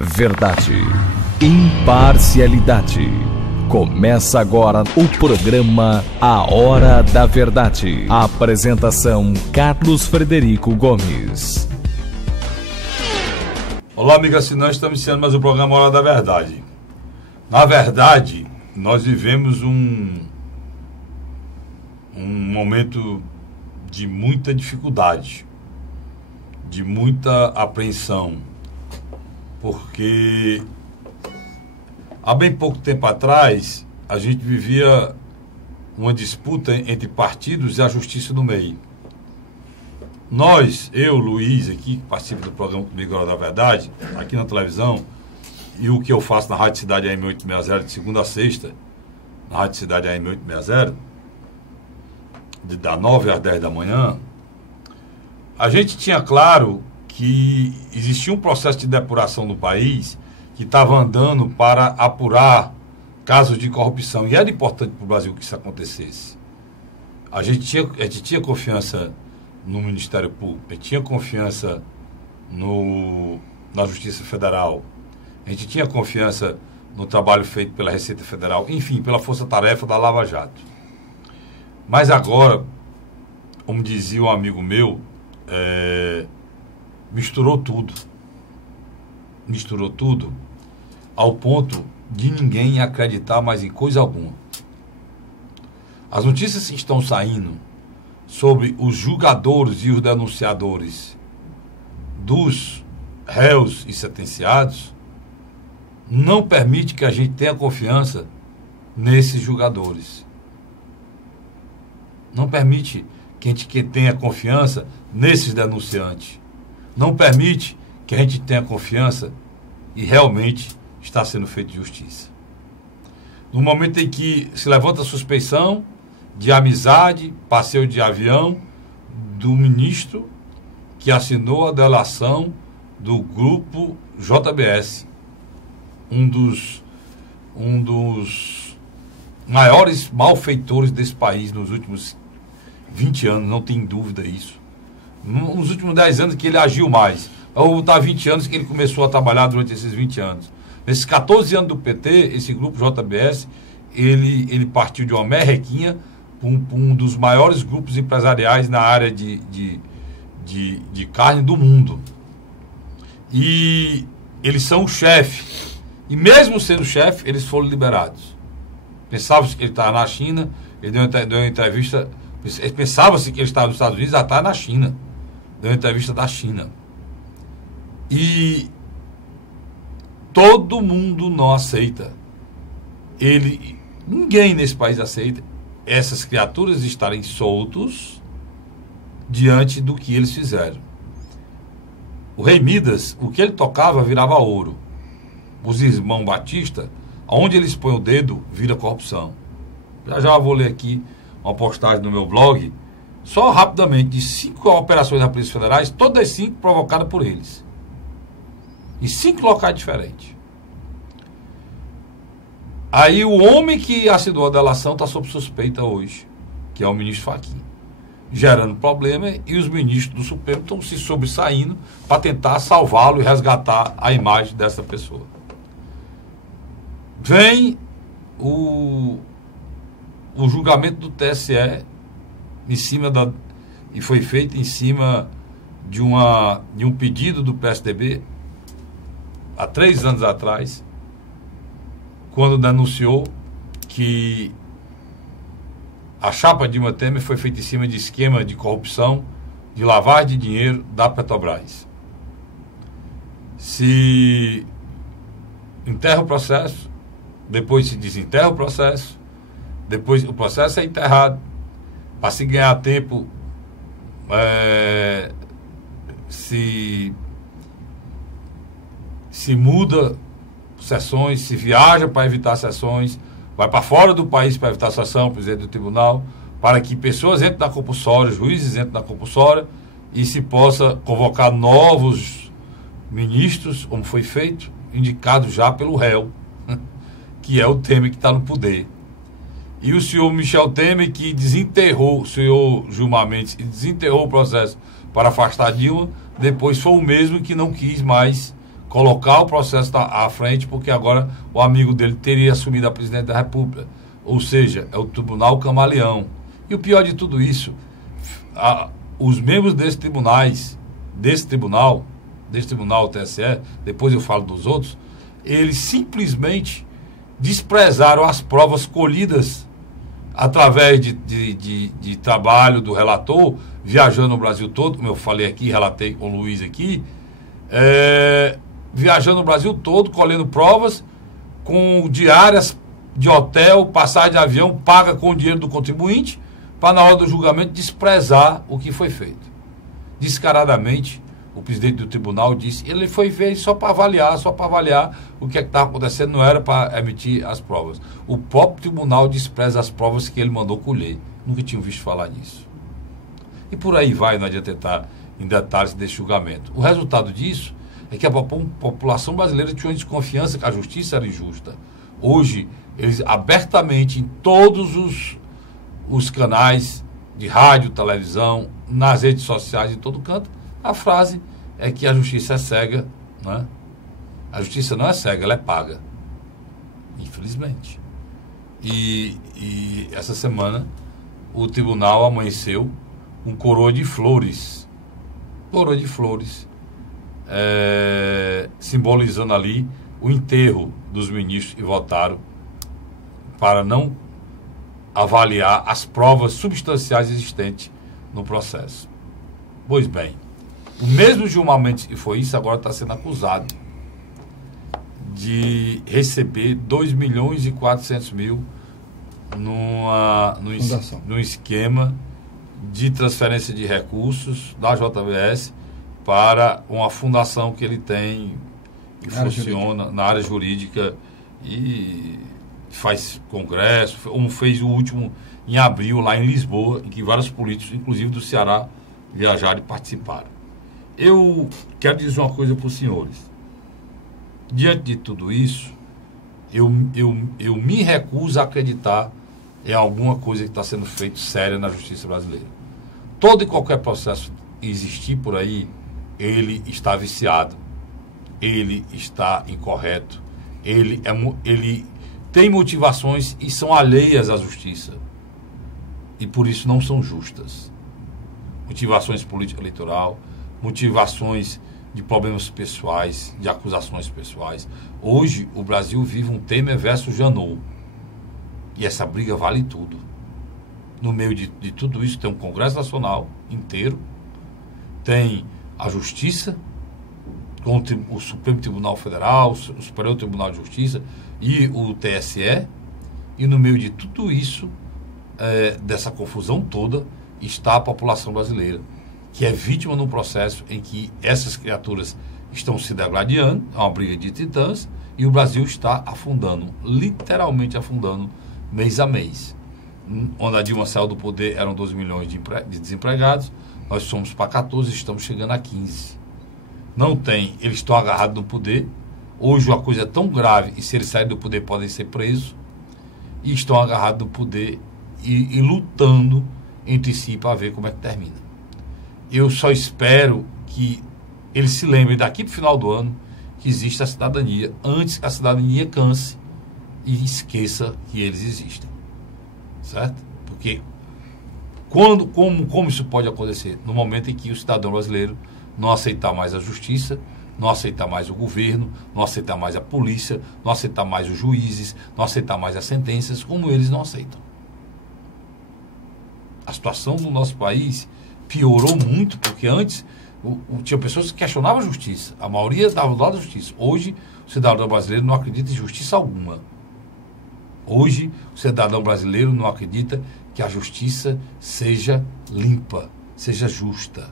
Verdade, imparcialidade. Começa agora o programa A Hora da Verdade. A apresentação Carlos Frederico Gomes. Olá, amiga assinante, estamos iniciando mais um programa A Hora da Verdade. Na verdade, nós vivemos um momento de muita dificuldade, de muita apreensão, porque há bem pouco tempo atrás a gente vivia uma disputa entre partidos e a justiça no meio. Nós, eu, Luiz, aqui, que participa do programa comigo, A Hora da Verdade, aqui na televisão, e o que eu faço na Rádio Cidade AM 860, de segunda a sexta, na Rádio Cidade AM 860, das 9 às 10 da manhã, a gente tinha claro que existia um processo de depuração no país que estava andando para apurar casos de corrupção. E era importante para o Brasil que isso acontecesse. A gente tinha confiança no Ministério Público, a gente tinha confiança na Justiça Federal, a gente tinha confiança no trabalho feito pela Receita Federal, enfim, pela força-tarefa da Lava Jato. Mas agora, como dizia um amigo meu, misturou tudo ao ponto de ninguém acreditar mais em coisa alguma. As notícias que estão saindo sobre os julgadores e os denunciadores dos réus e sentenciados não permite que a gente tenha confiança nesses julgadores. Não permite que a gente tenha confiança nesses denunciantes. Não permite que a gente tenha confiança e realmente está sendo feita justiça. No momento em que se levanta a suspeição de amizade, passeio de avião do ministro que assinou a delação do grupo JBS, um dos maiores malfeitores desse país nos últimos 20 anos, não tem dúvida isso. Nos últimos 10 anos que ele agiu mais. Ou está 20 anos que ele começou a trabalhar durante esses 20 anos. Nesses 14 anos do PT, esse grupo JBS, ele partiu de uma merrequinha para um dos maiores grupos empresariais na área de carne do mundo. E eles são o chefe. E mesmo sendo chefe, eles foram liberados. Pensava-se que ele estava na China, ele deu uma entrevista. Pensava-se que ele estava nos Estados Unidos, já está na China. Deu uma entrevista da China. E todo mundo não aceita. Ninguém nesse país aceita essas criaturas estarem soltos diante do que eles fizeram. O rei Midas, o que ele tocava virava ouro. Os irmãos Batista, aonde eles põem o dedo, vira corrupção. Já vou ler aqui uma postagem no meu blog, só rapidamente, de 5 operações da Polícia Federais, todas as 5 provocadas por eles. Em 5 locais diferentes. Aí o homem que assinou a delação está sob suspeita hoje, que é o ministro Fachin, gerando problema, e os ministros do Supremo estão se sobressaindo para tentar salvá-lo e resgatar a imagem dessa pessoa. Vem o julgamento do TSE e foi feito em cima de um pedido do PSDB há 3 anos atrás, quando denunciou que a chapa Dilma Temer foi feita em cima de esquema de corrupção, de lavagem de dinheiro da Petrobras. Se enterra o processo, depois se desenterra o processo, depois o processo é enterrado, para se ganhar tempo, se muda sessões, se viaja para evitar sessões, vai para fora do país para evitar sessão, presidente do tribunal, para que pessoas entrem na compulsória, juízes entrem na compulsória e se possa convocar novos ministros, como foi feito, indicados já pelo réu, que é o Temer que está no poder. E o senhor Michel Temer, que desenterrou, o senhor Gilmar Mendes, desenterrou o processo para afastar Dilma, depois foi o mesmo que não quis mais colocar o processo à frente, porque agora o amigo dele teria assumido a presidente da República. Ou seja, é o Tribunal Camaleão. E o pior de tudo isso, os membros desse tribunal, o TSE, depois eu falo dos outros, eles simplesmente desprezaram as provas colhidas através de trabalho do relator, viajando no Brasil todo, como eu falei aqui, relatei com o Luiz aqui, viajando no Brasil todo, colhendo provas, com diárias de hotel, passagem de avião, paga com o dinheiro do contribuinte, para na hora do julgamento desprezar o que foi feito. Descaradamente, o presidente do tribunal disse, ele foi ver só para avaliar o que estava acontecendo, não era para emitir as provas. O próprio tribunal despreza as provas que ele mandou colher. Nunca tinha visto falar nisso. E por aí vai, não adianta entrar em detalhes desse julgamento. O resultado disso é que a população brasileira tinha uma desconfiança que a justiça era injusta. Hoje, eles abertamente, em todos os canais de rádio, televisão, nas redes sociais, em todo canto, a frase é que a justiça é cega, né? A justiça não é cega, ela é paga. Infelizmente. E essa semana o tribunal amanheceu com coroa de flores. Coroa de flores. Simbolizando ali o enterro dos ministros que votaram para não avaliar as provas substanciais existentes no processo. Pois bem, o mesmo Gilmar Mendes que foi isso, agora está sendo acusado de receber 2.400.000 num esquema de transferência de recursos da JBS para uma fundação que ele tem que funciona na área jurídica e faz congresso, fez o último em abril lá em Lisboa, em que vários políticos, inclusive do Ceará, viajaram e participaram. Eu quero dizer uma coisa para os senhores. Diante de tudo isso, eu me recuso a acreditar em alguma coisa que está sendo feita séria na justiça brasileira. Todo e qualquer processo existir por aí, ele está viciado, ele está incorreto, ele tem motivações e são alheias à justiça. E por isso não são justas. Motivações político-eleitoral, motivações de problemas pessoais, de acusações pessoais. Hoje, o Brasil vive um Temer versus Janot. E essa briga vale tudo. No meio de tudo isso tem um Congresso Nacional inteiro, tem a Justiça, com o Supremo Tribunal Federal, o Superior Tribunal de Justiça e o TSE, e no meio de tudo isso, dessa confusão toda, está a população brasileira, que é vítima num processo em que essas criaturas estão se degladiando, é uma briga de titãs, e o Brasil está afundando, literalmente afundando, mês a mês. Quando a Dilma saiu do poder, eram 12 milhões de desempregados, nós somos para 14, estamos chegando a 15. Não tem, eles estão agarrados no poder. Hoje uma coisa é tão grave, e se eles saírem do poder podem ser presos, e estão agarrados no poder e lutando entre si para ver como é que termina. Eu só espero que eles se lembrem daqui para o final do ano que existe a cidadania, antes que a cidadania canse e esqueça que eles existem. Certo? Porque como isso pode acontecer? No momento em que o cidadão brasileiro não aceitar mais a justiça, não aceitar mais o governo, não aceitar mais a polícia, não aceitar mais os juízes, não aceitar mais as sentenças, como eles não aceitam. A situação do nosso país piorou muito, porque antes tinha pessoas que questionavam a justiça, a maioria estava do lado da justiça. Hoje, o cidadão brasileiro não acredita em justiça alguma. Hoje, o cidadão brasileiro não acredita que a justiça seja limpa, seja justa,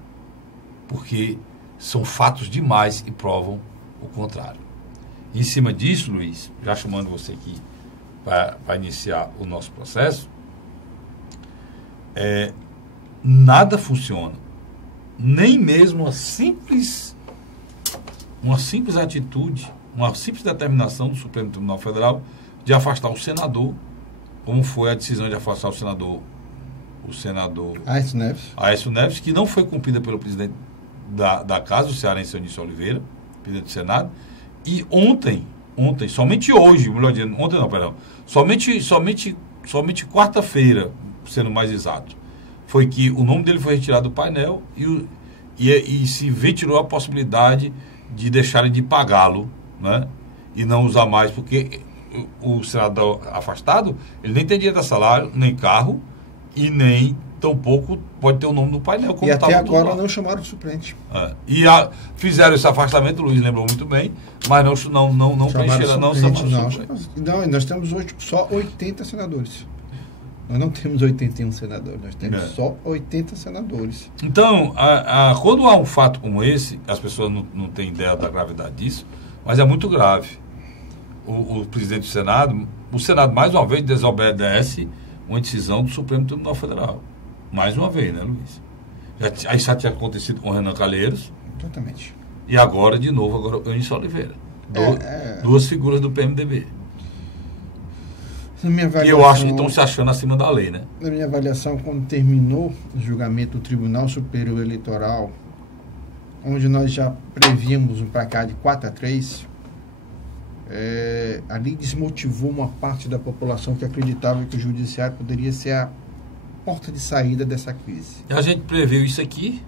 porque são fatos demais e provam o contrário. Em cima disso, Luiz, já chamando você aqui para iniciar o nosso processo, nada funciona, nem mesmo uma simples atitude, uma simples determinação do Supremo Tribunal Federal de afastar o senador, como foi a decisão de afastar o senador Aécio Neves, que não foi cumprida pelo presidente da casa, o cearense Eunício Oliveira, presidente do Senado, E ontem, somente hoje, melhor dizendo, ontem não, perdão, somente quarta-feira, sendo mais exato, foi que o nome dele foi retirado do painel e se ventilou a possibilidade de deixarem de pagá-lo, né? E não usar mais, porque o senador afastado, ele nem tem direito a salário, nem carro, e nem tampouco pode ter o nome no painel. Como e até agora não chamaram o suplente. Fizeram esse afastamento, o Luiz lembrou muito bem, mas não preencheram, não chamaram suplente. Não, nós temos hoje só 80 senadores. Nós não temos 81 senadores, nós temos só 80 senadores. Então, quando há um fato como esse, as pessoas não têm ideia da gravidade disso, mas é muito grave. O presidente do Senado, o Senado mais uma vez desobedece uma decisão do Supremo Tribunal Federal. Mais uma vez, né, Luiz? Isso já tinha acontecido com o Renan Calheiros. Totalmente. E agora, de novo, o Eunice Oliveira. Duas figuras do PMDB. Na minha avaliação, e eu acho que estão se achando acima da lei, né? Na minha avaliação, quando terminou o julgamento do Tribunal Superior Eleitoral, onde nós já prevíamos um placar de 4-3, ali desmotivou uma parte da população que acreditava que o judiciário poderia ser a porta de saída dessa crise. A gente previu isso aqui,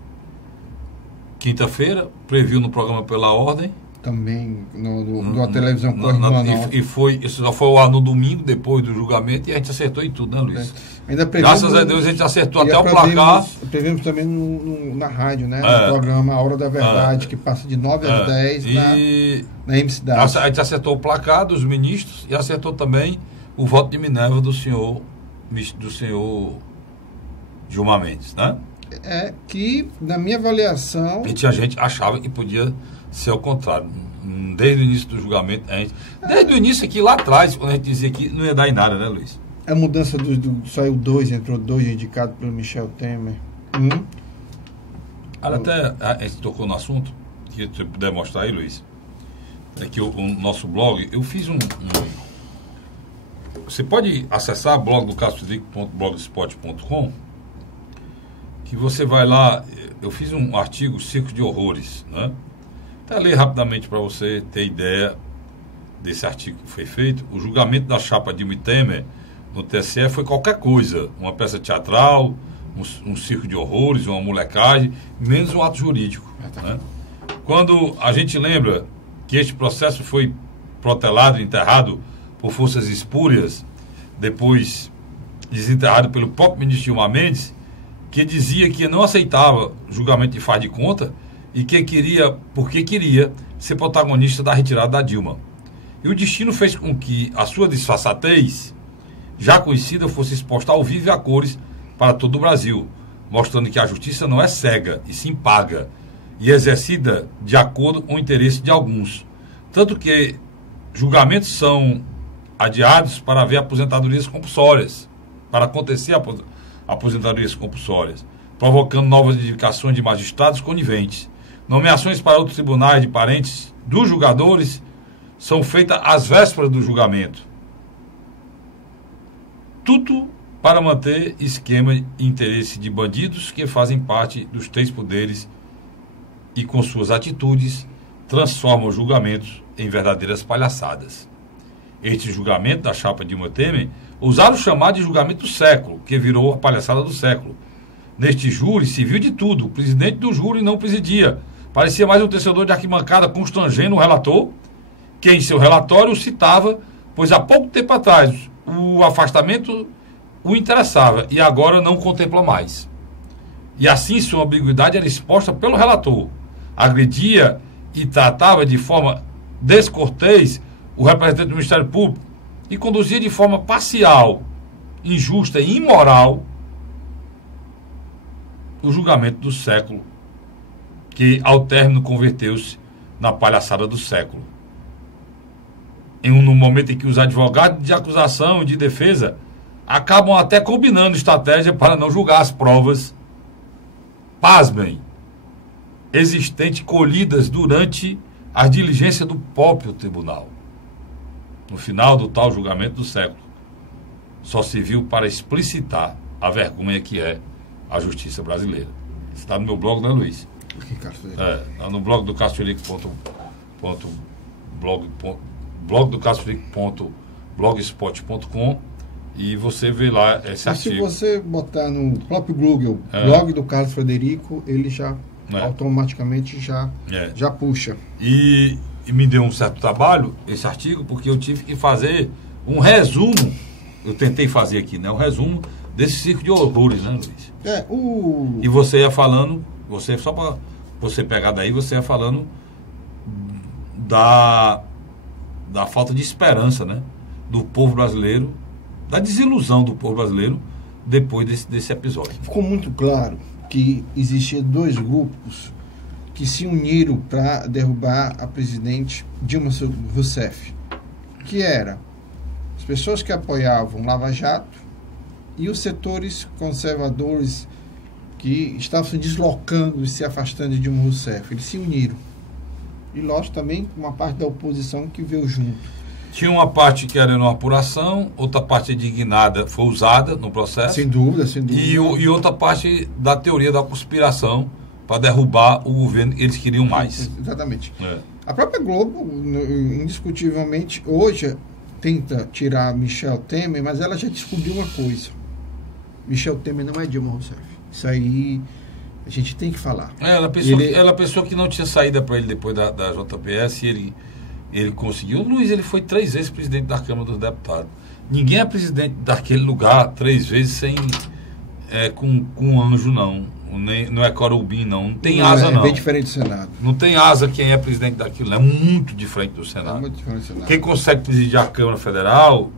quinta-feira, previu no programa Pela Ordem. Também na televisão isso já foi no domingo, depois do julgamento, e a gente acertou em tudo, né, Luiz? Graças a Deus a gente acertou até o placar. Previmos também na rádio, né? No programa A Hora da Verdade, que passa de 9 às 10 na MC-Cidade. A gente acertou o placar dos ministros e acertou também o voto de Minerva do senhor Gilmar Mendes, né? Que, na minha avaliação... E tinha gente que achava que podia ser ao contrário. Desde o início do julgamento, desde o início aqui, lá atrás, quando a gente dizia que não ia dar em nada, né, Luiz? A mudança saiu 2, entrou 2 indicado pelo Michel Temer. Até a gente tocou no assunto, que você puder mostrar aí, Luiz. Aqui o nosso blog, eu fiz você pode acessar o blog do castrofrederico.blogspot.com, que você vai lá, eu fiz um artigo, Circo de Horrores, né? Até ler rapidamente para você ter ideia desse artigo que foi feito. O julgamento da chapa Dilma e Temer no TSE foi qualquer coisa, uma peça teatral, um circo de horrores, uma molecagem, menos um ato jurídico, né? Quando a gente lembra que este processo foi protelado e enterrado por forças espúrias, depois desenterrado pelo próprio ministro Gilmar Mendes, que dizia que não aceitava julgamento de faz de conta e que porque queria ser protagonista da retirada da Dilma. E o destino fez com que a sua disfarçatez, já conhecida, fosse exposta ao vivo e a cores para todo o Brasil, mostrando que a justiça não é cega, e sim paga, e exercida de acordo com o interesse de alguns. Tanto que julgamentos são adiados para haver aposentadorias compulsórias, para acontecer aposentadorias compulsórias, provocando novas indicações de magistrados coniventes. Nomeações para outros tribunais de parentes dos julgadores são feitas às vésperas do julgamento. Tudo para manter esquema e interesse de bandidos que fazem parte dos 3 poderes e, com suas atitudes, transformam os julgamentos em verdadeiras palhaçadas. Este julgamento da chapa Dilma Temer ousaram chamar de julgamento do século, que virou a palhaçada do século. Neste júri se viu de tudo. O presidente do júri não presidia. Parecia mais um torcedor de arquibancada constrangendo o relator, que em seu relatório o citava, pois há pouco tempo atrás o afastamento o interessava e agora não o contempla mais. E assim sua ambiguidade era exposta pelo relator. Agredia e tratava de forma descortês o representante do Ministério Público e conduzia de forma parcial, injusta e imoral o julgamento do século, que ao término converteu-se na palhaçada do século. No momento em que os advogados de acusação e de defesa acabam até combinando estratégia para não julgar as provas, pasmem, existentes colhidas durante a diligência do próprio tribunal. No final do tal julgamento do século, só se viu para explicitar a vergonha que é a justiça brasileira. Isso está no meu blog, né, Luiz? No blog do castrofrederico.blogspot.com. blogdocasofrederico.blogspot.com e você vê lá esse artigo. Se você botar no próprio Google, blog do Carlos Frederico, ele já automaticamente já puxa. E me deu um certo trabalho esse artigo, porque eu tive que fazer um resumo. Eu tentei fazer aqui, né? Um resumo desse circo de horrores, né, Luiz? E você ia falando, só para você pegar daí, você ia falando da falta de esperança, né? Do povo brasileiro, da desilusão do povo brasileiro depois desse episódio. Ficou muito claro que existiam dois grupos que se uniram para derrubar a presidente Dilma Rousseff, que era as pessoas que apoiavam Lava Jato e os setores conservadores que estavam se deslocando e se afastando de Dilma Rousseff. Eles se uniram. E lógico também uma parte da oposição que veio junto. Tinha uma parte querendo uma apuração, outra parte indignada foi usada no processo. Sem dúvida, sem dúvida. E outra parte da teoria da conspiração para derrubar o governo, eles queriam mais. Exatamente. A própria Globo, indiscutivelmente, hoje tenta tirar Michel Temer, mas ela já descobriu uma coisa. Michel Temer não é Dilma Rousseff. Isso aí a gente tem que falar. Ela pensou que não tinha saída para ele depois da JPS e ele conseguiu. O Luiz, ele foi 3 vezes presidente da Câmara dos Deputados. Ninguém é presidente daquele lugar 3 vezes com um anjo, não. Não é Corubim, não. Não tem asa, não. É bem diferente do Senado. Não tem asa quem é presidente daquilo. É muito diferente do Senado. É muito diferente do Senado. Quem consegue presidir a Câmara Federal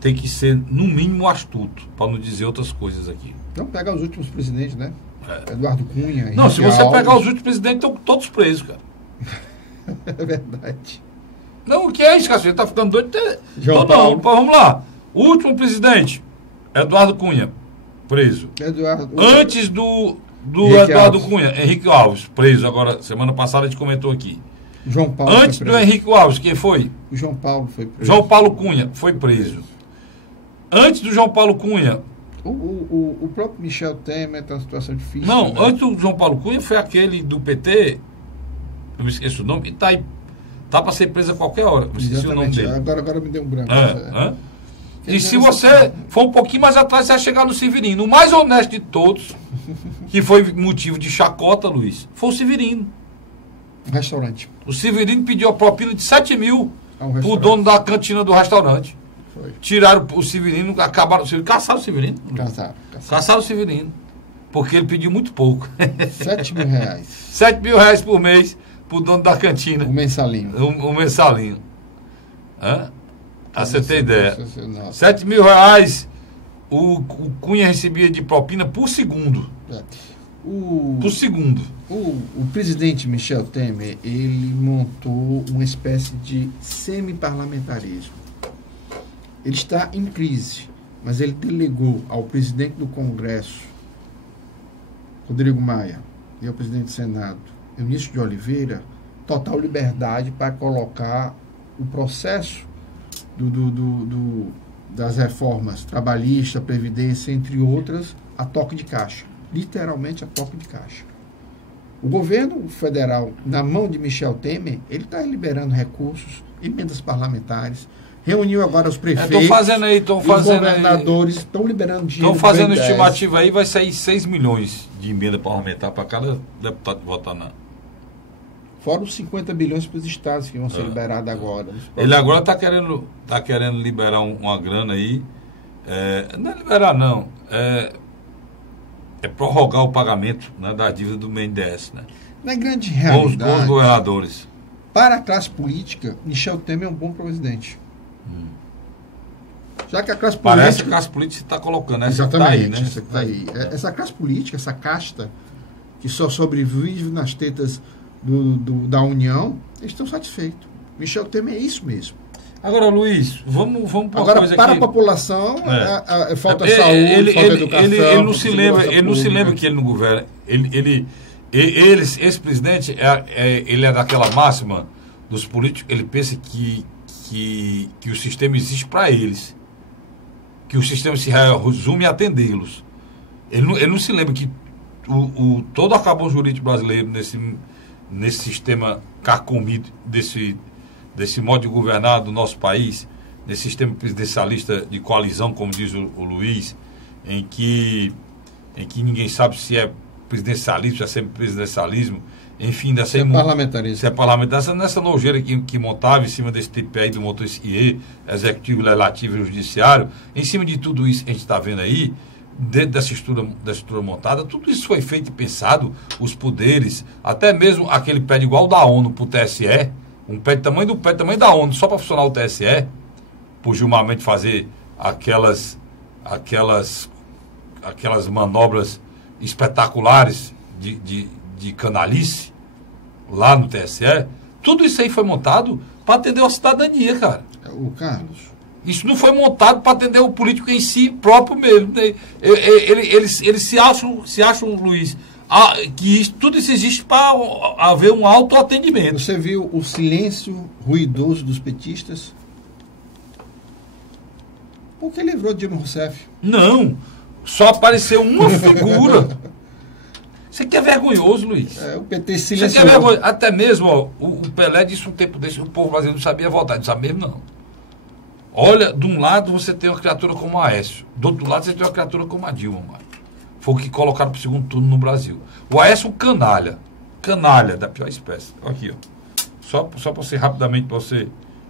tem que ser, no mínimo, astuto, para não dizer outras coisas aqui. Não, pega os últimos presidentes, né? Eduardo Cunha. Não, se você pegar os últimos presidentes, estão todos presos, cara. É verdade. Não, o que é isso, cara? Você está ficando doido? João Paulo. Vamos lá. O último presidente, Eduardo Cunha, preso. Antes do Eduardo Cunha, Henrique Alves, preso. Agora, semana passada a gente comentou aqui. João Paulo. Antes do Henrique Alves, quem foi? O João Paulo foi preso. João Paulo Cunha foi preso. Antes do João Paulo Cunha... O próprio Michel Temer está numa situação difícil. Não, né? Antes do João Paulo Cunha foi aquele do PT, eu me esqueço o nome, e tá para ser preso a qualquer hora. Eu esqueci o nome dele. Agora me deu um branco. E se você for um pouquinho mais atrás, você vai chegar no Severino. O mais honesto de todos, que foi motivo de chacota, Luiz, foi o Severino. Restaurante. O Severino pediu a propina de 7 mil pro dono da cantina do restaurante. Foi. Tiraram o Severino, acabaram o Severino, caçaram o Severino. Caçaram o Severino. Porque ele pediu muito pouco. 7 mil reais. 7 mil reais por mês pro dono da cantina. O mensalinho. O mensalinho. Você tem ideia. 7 mil reais o Cunha recebia de propina por segundo. Por segundo. O presidente Michel Temer, ele montou uma espécie de semi-parlamentarismo. Ele está em crise, mas ele delegou ao presidente do Congresso, Rodrigo Maia, e ao presidente do Senado, Eunício de Oliveira, total liberdade para colocar o processo das reformas trabalhista, previdência, entre outras, a toque de caixa. Literalmente a toque de caixa. O governo federal, na mão de Michel Temer, ele está liberando recursos, emendas parlamentares, reuniu agora os prefeitos, os governadores, estão liberando dinheiro. Estão fazendo estimativa aí, vai sair 6 milhões de emenda parlamentar para cada deputado que votar na... Fora os 50 bilhões para os estados que vão ser liberados agora. Ele agora está querendo liberar uma grana aí. Não é liberar, não. É prorrogar o pagamento, né, da dívida do BNDES. Né? Na grande realidade, com os governadores. Para a classe política, Michel Temer é um bom presidente. Já que a classe política... Parece que a classe política está colocando. Exatamente. Essa que está aí. Essa classe política, essa casta, que só sobrevive nas tetas da União, eles estão satisfeitos. Michel Temer é isso mesmo. Agora, Luiz, vamos para uma coisa para aqui. A população, falta saúde, falta educação. Ele não se lembra que ele não governa. Esse presidente, ele é daquela máxima dos políticos, ele pensa que o sistema existe para eles. Que o sistema se resume a atendê-los. Ele não se lembra que todo o arcabouço jurídico brasileiro, nesse sistema carcomido desse modo de governar do nosso país, nesse sistema presidencialista de coalizão, como diz o Luiz, em que ninguém sabe se é presidencialismo, se é semipresidencialismo, enfim, se é parlamentarismo. Se é parlamentarismo, nessa nojeira que montava em cima desse TPI do Montesquieu, executivo, legislativo e judiciário, em cima de tudo isso que a gente está vendo aí, dentro dessa estrutura montada, tudo isso foi feito e pensado, os poderes, até mesmo aquele prédio igual da ONU para o TSE, um prédio tamanho da ONU, só para funcionar o TSE, por Gilmar Mendes fazer aquelas manobras espetaculares de canalice lá no TSE, tudo isso aí foi montado para atender a cidadania, cara. O Carlos. Isso não foi montado para atender o político em si próprio mesmo. Eles se acham, Luiz, que tudo isso existe para haver um autoatendimento. Você viu o silêncio ruidoso dos petistas? Por que livrou Dilma Rousseff? Não, só apareceu uma figura. Isso aqui é vergonhoso, Luiz. O PT silenciou. Isso aqui é vergonhoso. Até mesmo, o Pelé disse um tempo desse, o povo brasileiro não sabia votar, não sabe mesmo não. Olha, de um lado você tem uma criatura como a Aécio, do outro lado você tem uma criatura como a Dilma, mano. Foi o que colocaram para o segundo turno no Brasil. O Aécio, um canalha da pior espécie. Aqui, ó. Só para você rapidamente,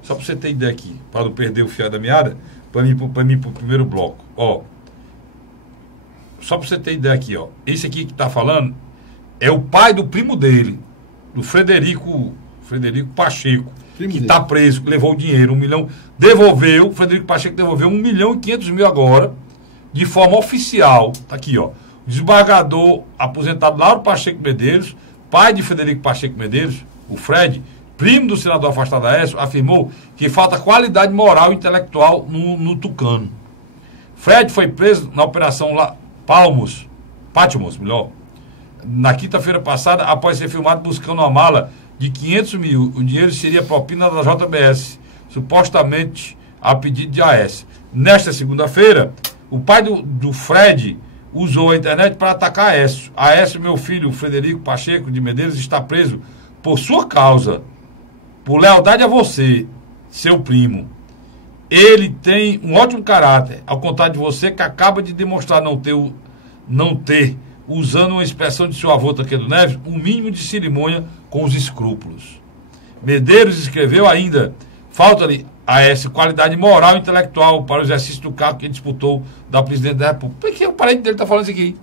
só para você ter ideia aqui, para não perder o fio da meada, para mim para o primeiro bloco. Ó, só para você ter ideia aqui, ó. Esse aqui que está falando é o pai do primo dele, do Frederico Pacheco, que está preso, que levou o dinheiro, 1 milhão, devolveu, o Frederico Pacheco devolveu 1.500.000 agora, de forma oficial. Tá aqui, ó. O desembargador aposentado Lauro Pacheco Medeiros, pai de Frederico Pacheco Medeiros, o Fred, primo do senador afastado Aécio, afirmou que falta qualidade moral e intelectual no tucano. Fred foi preso na operação Patmos, na quinta-feira passada, após ser filmado buscando uma mala de 500 mil. O dinheiro seria propina da JBS, supostamente a pedido de Aécio. Nesta segunda-feira, o pai do Fred usou a internet para atacar Aécio. Aécio, meu filho, Frederico Pacheco de Medeiros, está preso por sua causa, por lealdade a você, seu primo. Ele tem um ótimo caráter, ao contrário de você, que acaba de demonstrar não ter, usando uma expressão de seu avô Taquedo Neves, um mínimo de cerimônia com os escrúpulos. Medeiros escreveu ainda: falta-lhe a essa qualidade moral e intelectual para o exercício do cargo que ele disputou da presidente da República. Por que o parente dele está falando isso aqui?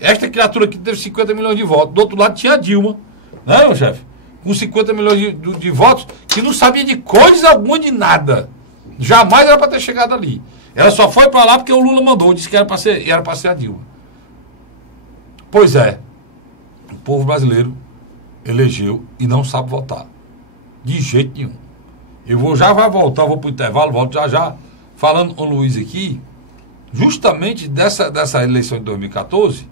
Esta criatura aqui teve 50 milhões de votos. Do outro lado tinha a Dilma, né, meu chefe? Com 50 milhões de votos, que não sabia de coisa alguma, de nada. Jamais era para ter chegado ali. Ela só foi para lá porque o Lula mandou, disse que era para ser a Dilma. Pois é, o povo brasileiro elegeu e não sabe votar. De jeito nenhum. Já vai voltar, vou para o intervalo, volto já, falando com o Luiz aqui, justamente dessa eleição de 2014,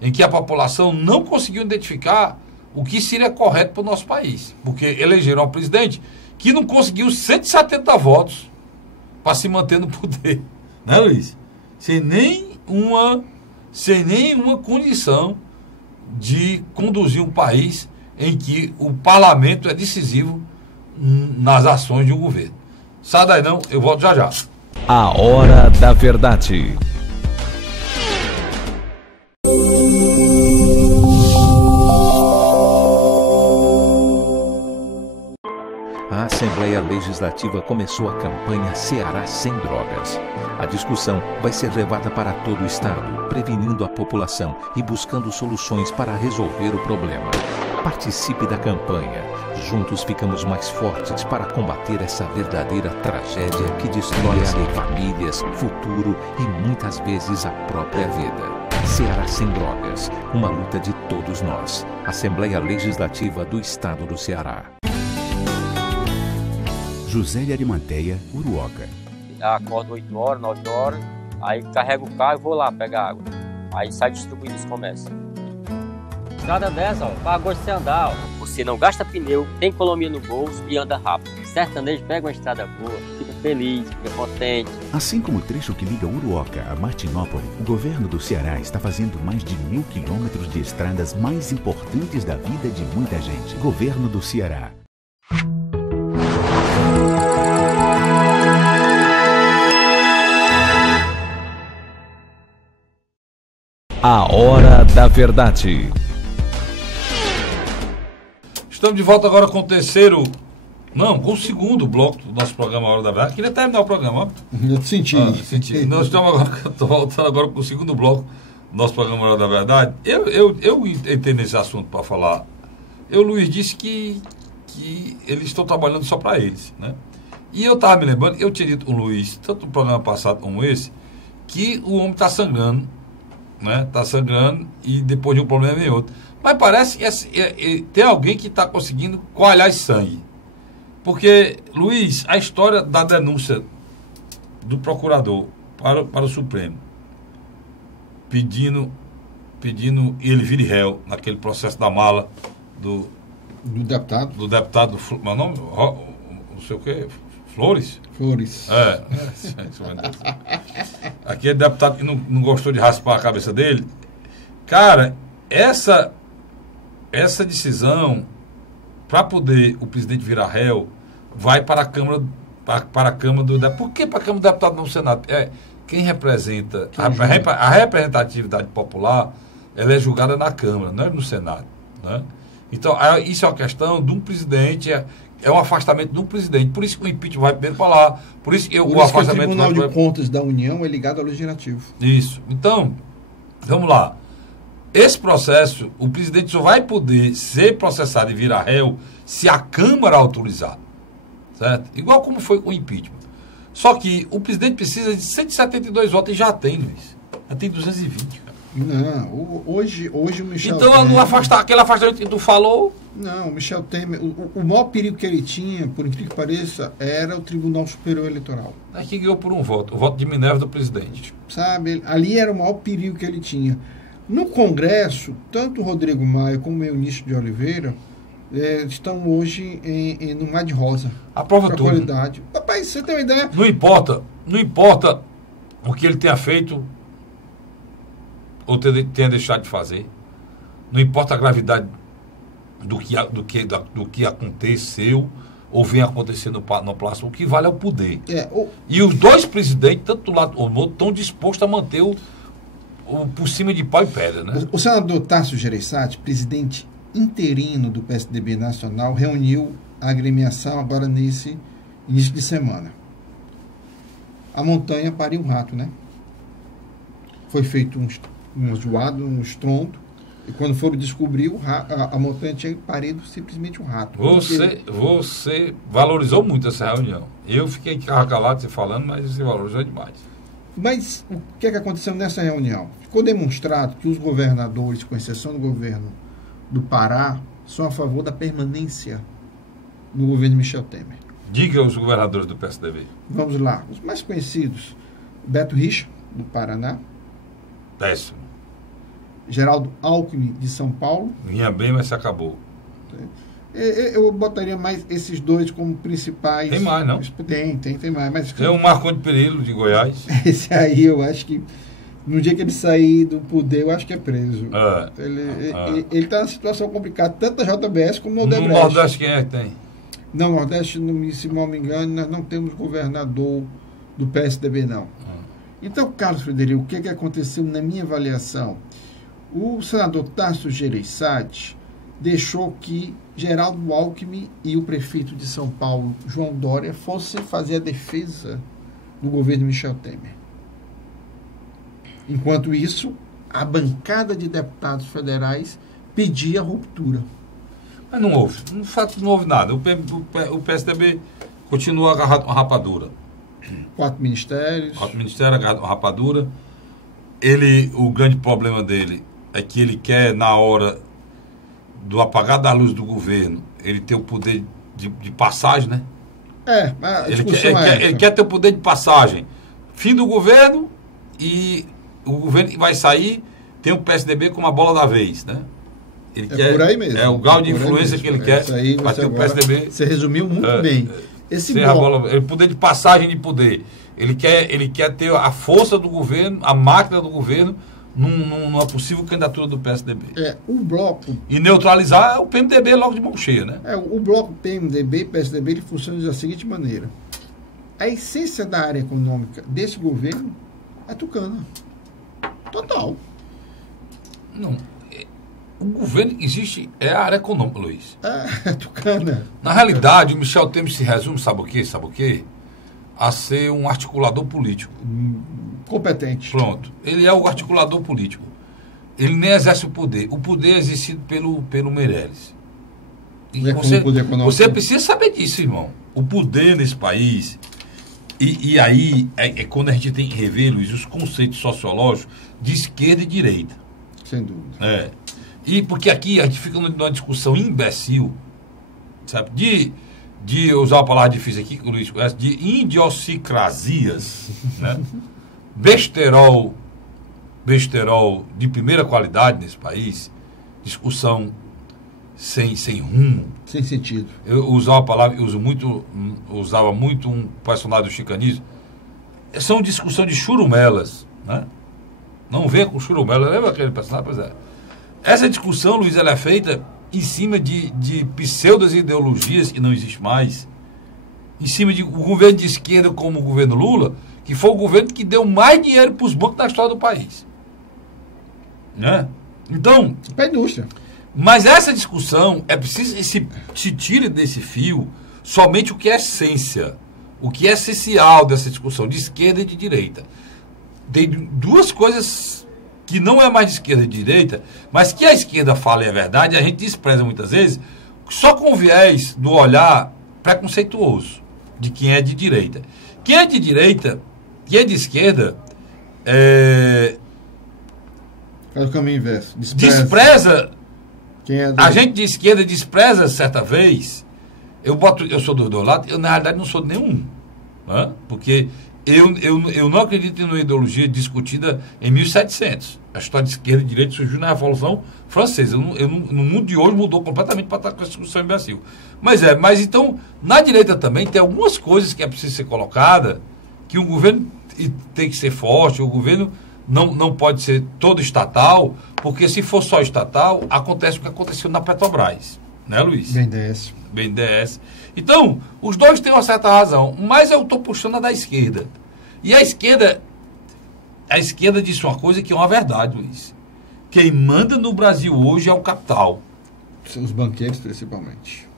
em que a população não conseguiu identificar o que seria correto para o nosso país. Porque elegeram um presidente que não conseguiu 170 votos para se manter no poder. Né, Luiz? Sem nenhuma condição de conduzir um país em que o parlamento é decisivo nas ações de um governo. Sai daí não, eu volto já. A Hora da Verdade. A Assembleia Legislativa começou a campanha Ceará Sem Drogas. A discussão vai ser levada para todo o estado, prevenindo a população e buscando soluções para resolver o problema. Participe da campanha. Juntos ficamos mais fortes para combater essa verdadeira tragédia que destrói famílias, futuro e muitas vezes a própria vida. Ceará Sem Drogas, uma luta de todos nós. Assembleia Legislativa do Estado do Ceará. José de Arimateia, Uruoca. Acordo 8 horas, 9 horas, aí carrego o carro e vou lá pegar água. Aí sai distribuindo esse comércio. Estrada dessa, ó, pagou de você andar, ó. Você não gasta pneu, tem economia no bolso e anda rápido. Sertanejo pega uma estrada boa, fica feliz, fica contente. Assim como o trecho que liga Uruoca a Martinópole, o governo do Ceará está fazendo mais de 1.000 quilômetros de estradas mais importantes da vida de muita gente. Governo do Ceará. A Hora da Verdade. Estamos de volta agora com com o segundo bloco do nosso programa A Hora da Verdade. Queria terminar o programa. Eu senti. Nós estou voltando agora com o segundo bloco do nosso programa A Hora da Verdade. Eu entrei nesse assunto para falar. O Luiz disse que eles estão trabalhando só para eles, né? E eu estava me lembrando, eu tinha dito ao Luiz, tanto no programa passado como esse, que o homem está sangrando, né? Está sangrando e depois de um problema vem outro. Mas parece que tem alguém que está conseguindo coalhar esse sangue. Porque, Luiz, a história da denúncia do procurador para o Supremo, pedindo ele vire réu naquele processo da mala do deputado, meu nome? Não sei o que, Flores. Aquele deputado que não gostou de raspar a cabeça dele. Cara, essa decisão, para poder o presidente virar réu, vai para a Câmara, para a Câmara do Deputado. Por que para a Câmara do Deputado, não o Senado? Quem representa a representatividade popular, ela é julgada na Câmara, não é no Senado, né? Então, isso é uma questão de um presidente, é um afastamento de um presidente. Por isso que o impeachment vai primeiro para lá. Por isso que o afastamento o Tribunal de Contas da União é ligado ao Legislativo. Isso. Então, vamos lá. Esse processo, o presidente só vai poder ser processado e virar réu se a Câmara autorizar. Certo? Igual como foi com o impeachment. Só que o presidente precisa de 172 votos e já tem, Luiz. Já tem 220, cara. Não, hoje o Michel Temer... Então, aquele afastamento que tu falou... Não, o Michel Temer, o maior perigo que ele tinha, por incrível que pareça, era o Tribunal Superior Eleitoral. É que ganhou por um voto, o voto de Minerva do presidente. Sabe, ali era o maior perigo que ele tinha. No Congresso, tanto o Rodrigo Maia como o Eunice de Oliveira estão hoje no mar de rosa. Aprova tudo. Qualidade. Rapaz, você tem uma ideia? Não importa o que ele tenha feito ou tenha deixado de fazer. Não importa a gravidade do que aconteceu ou vem acontecendo no Palácio. O que vale é o poder. E os dois presidentes, tanto do lado como do outro, estão dispostos a manter o por cima de pau e pedra, né? O senador Tasso Gereissati, presidente interino do PSDB Nacional, reuniu a agremiação agora nesse início de semana. A montanha pariu um rato, né? Foi feito um zoado, um estrondo, e quando foram descobrir, a montanha tinha parido simplesmente um rato. Você valorizou muito essa reunião. Eu fiquei calado você falando, mas você valorizou demais. Mas o que aconteceu nessa reunião? Ficou demonstrado que os governadores, com exceção do governo do Pará, são a favor da permanência no governo Michel Temer. Diga os governadores do PSDB. Vamos lá. Os mais conhecidos: Beto Richa, do Paraná. Péssimo. Geraldo Alckmin, de São Paulo. Vinha bem, mas se acabou. Eu botaria mais esses dois como principais. Tem mais, não? Tem mais. Mas, tem o Marcondes Perillo, de Goiás. Esse aí, eu acho que no dia que ele sair do poder, eu acho que é preso. Ele está numa situação complicada, tanto na JBS como no Odebrecht. No Nordeste, quem é que tem? Não, no Nordeste, se não me engano, nós não temos governador do PSDB, não. Então, Carlos Frederico, o que aconteceu na minha avaliação? O senador Tasso Gereissati deixou que Geraldo Alckmin e o prefeito de São Paulo, João Dória, fossem fazer a defesa do governo Michel Temer. Enquanto isso, a bancada de deputados federais pedia ruptura. Mas não houve. No fato, não houve nada. O PSDB continua agarrado com a rapadura. 4 ministérios. 4 ministérios agarrado com a rapadura. O grande problema dele é que ele quer, na hora do apagar da luz do governo, ele ter o poder de passagem, né? Ele quer ter o poder de passagem. Fim do governo e o governo que vai sair tem o PSDB como a bola da vez, né? Ele quer, por aí mesmo. É o grau de influência que ele quer. Vai ter o PSDB. Você resumiu muito bem. O poder de passagem de poder. Ele quer ter a força do governo, a máquina do governo, numa possível candidatura do PSDB. O bloco... E neutralizar o PMDB logo de mão cheia, né? O bloco PMDB e PSDB, ele funciona da seguinte maneira. A essência da área econômica desse governo é tucana. Total. Não. O governo que existe é a área econômica, Luiz. Tucana. Na realidade, o Michel Temer se resume, sabe o quê? A ser um articulador político. Competente. Pronto. Ele é o articulador político. Ele nem exerce o poder. O poder é exercido pelo Meirelles. E você precisa saber disso, irmão. O poder nesse país... E aí é quando a gente tem que rever, Luiz, os conceitos sociológicos de esquerda e direita. Sem dúvida. E porque aqui a gente fica numa discussão imbecil, sabe? De usar uma palavra difícil aqui, que o Luiz conhece, de idiosincrasias, né? Besterol de primeira qualidade nesse país, discussão sem rumo. Sem sentido. Eu usava muito um personagem do chicanismo. São discussão de churumelas, né? Não venha com churumela, lembra aquele personagem? Pois é. Essa discussão, Luiz, ela é feita em cima de pseudas ideologias que não existem mais, em cima de o governo de esquerda como o governo Lula, que foi o governo que deu mais dinheiro para os bancos da história do país, né? Então, para a indústria. Mas essa discussão é preciso que se tire desse fio somente o que é essência, o que é essencial dessa discussão de esquerda e de direita. Tem duas coisas que não é mais de esquerda e de direita, mas que a esquerda fala e é verdade, a gente despreza muitas vezes, só com o viés do olhar preconceituoso de quem é de direita. Quem é de direita, quem é de esquerda, é o caminho inverso. Despreza. Quem é a gente de esquerda despreza certa vez. Eu sou dos dois lados, eu na realidade não sou de nenhum, né? Porque eu não acredito em uma ideologia discutida em 1700. A história de esquerda e direita surgiu na Revolução Francesa. No mundo de hoje mudou completamente para estar com essa discussão imbecil. Mas então, na direita também tem algumas coisas que é preciso ser colocada, que o governo tem que ser forte, o governo não pode ser todo estatal, porque se for só estatal, acontece o que aconteceu na Petrobras. Né, Luiz? BNDES. Então, os dois têm uma certa razão, mas eu estou puxando a da esquerda. E a esquerda disse uma coisa que é uma verdade, Luiz. Quem manda no Brasil hoje é o capital. Os banqueiros, principalmente.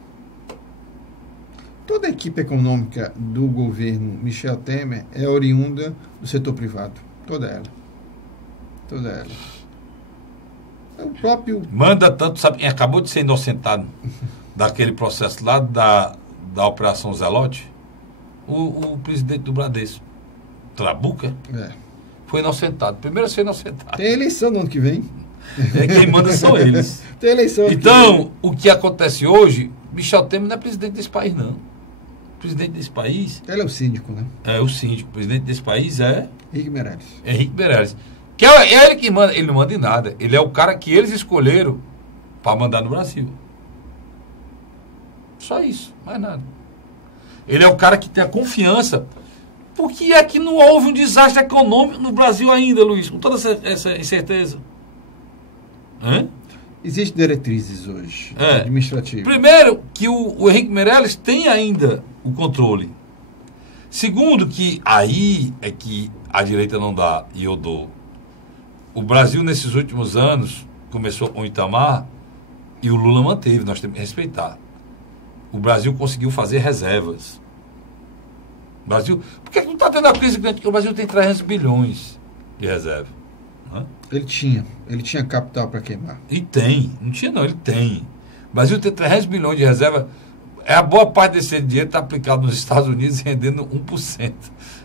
Toda a equipe econômica do governo Michel Temer é oriunda do setor privado. Toda ela. É o próprio... Manda tanto, sabe quem acabou de ser inocentado daquele processo lá da Operação Zelote? O presidente do Bradesco, Trabuca, foi inocentado. Primeiro a ser inocentado. Tem eleição no ano que vem. Quem manda são eles. Tem eleição. Então, o que acontece hoje, Michel Temer não é presidente desse país, não. O presidente desse país... Ele é o síndico, né? É o síndico. O presidente desse país é... Henrique Meirelles. Que é ele que manda. Ele não manda em nada. Ele é o cara que eles escolheram para mandar no Brasil. Só isso, mais nada. Ele é o cara que tem a confiança. Por que é que não houve um desastre econômico no Brasil ainda, Luiz? Com toda essa incerteza. Existem diretrizes hoje, administrativas. Primeiro, que o Henrique Meirelles tem ainda o controle. Segundo, que aí é que a direita não dá e eu dou. O Brasil, nesses últimos anos, começou com o Itamar e o Lula manteve, nós temos que respeitar. O Brasil conseguiu fazer reservas. O Brasil... Por que não está tendo a crise grande? Porque o Brasil tem 300 bilhões de reserva. Né? Ele tinha capital para queimar. E tem. Não tinha não, ele tem. O Brasil tem 300 bilhões de reserva. A boa parte desse dinheiro está aplicado nos Estados Unidos rendendo 1%.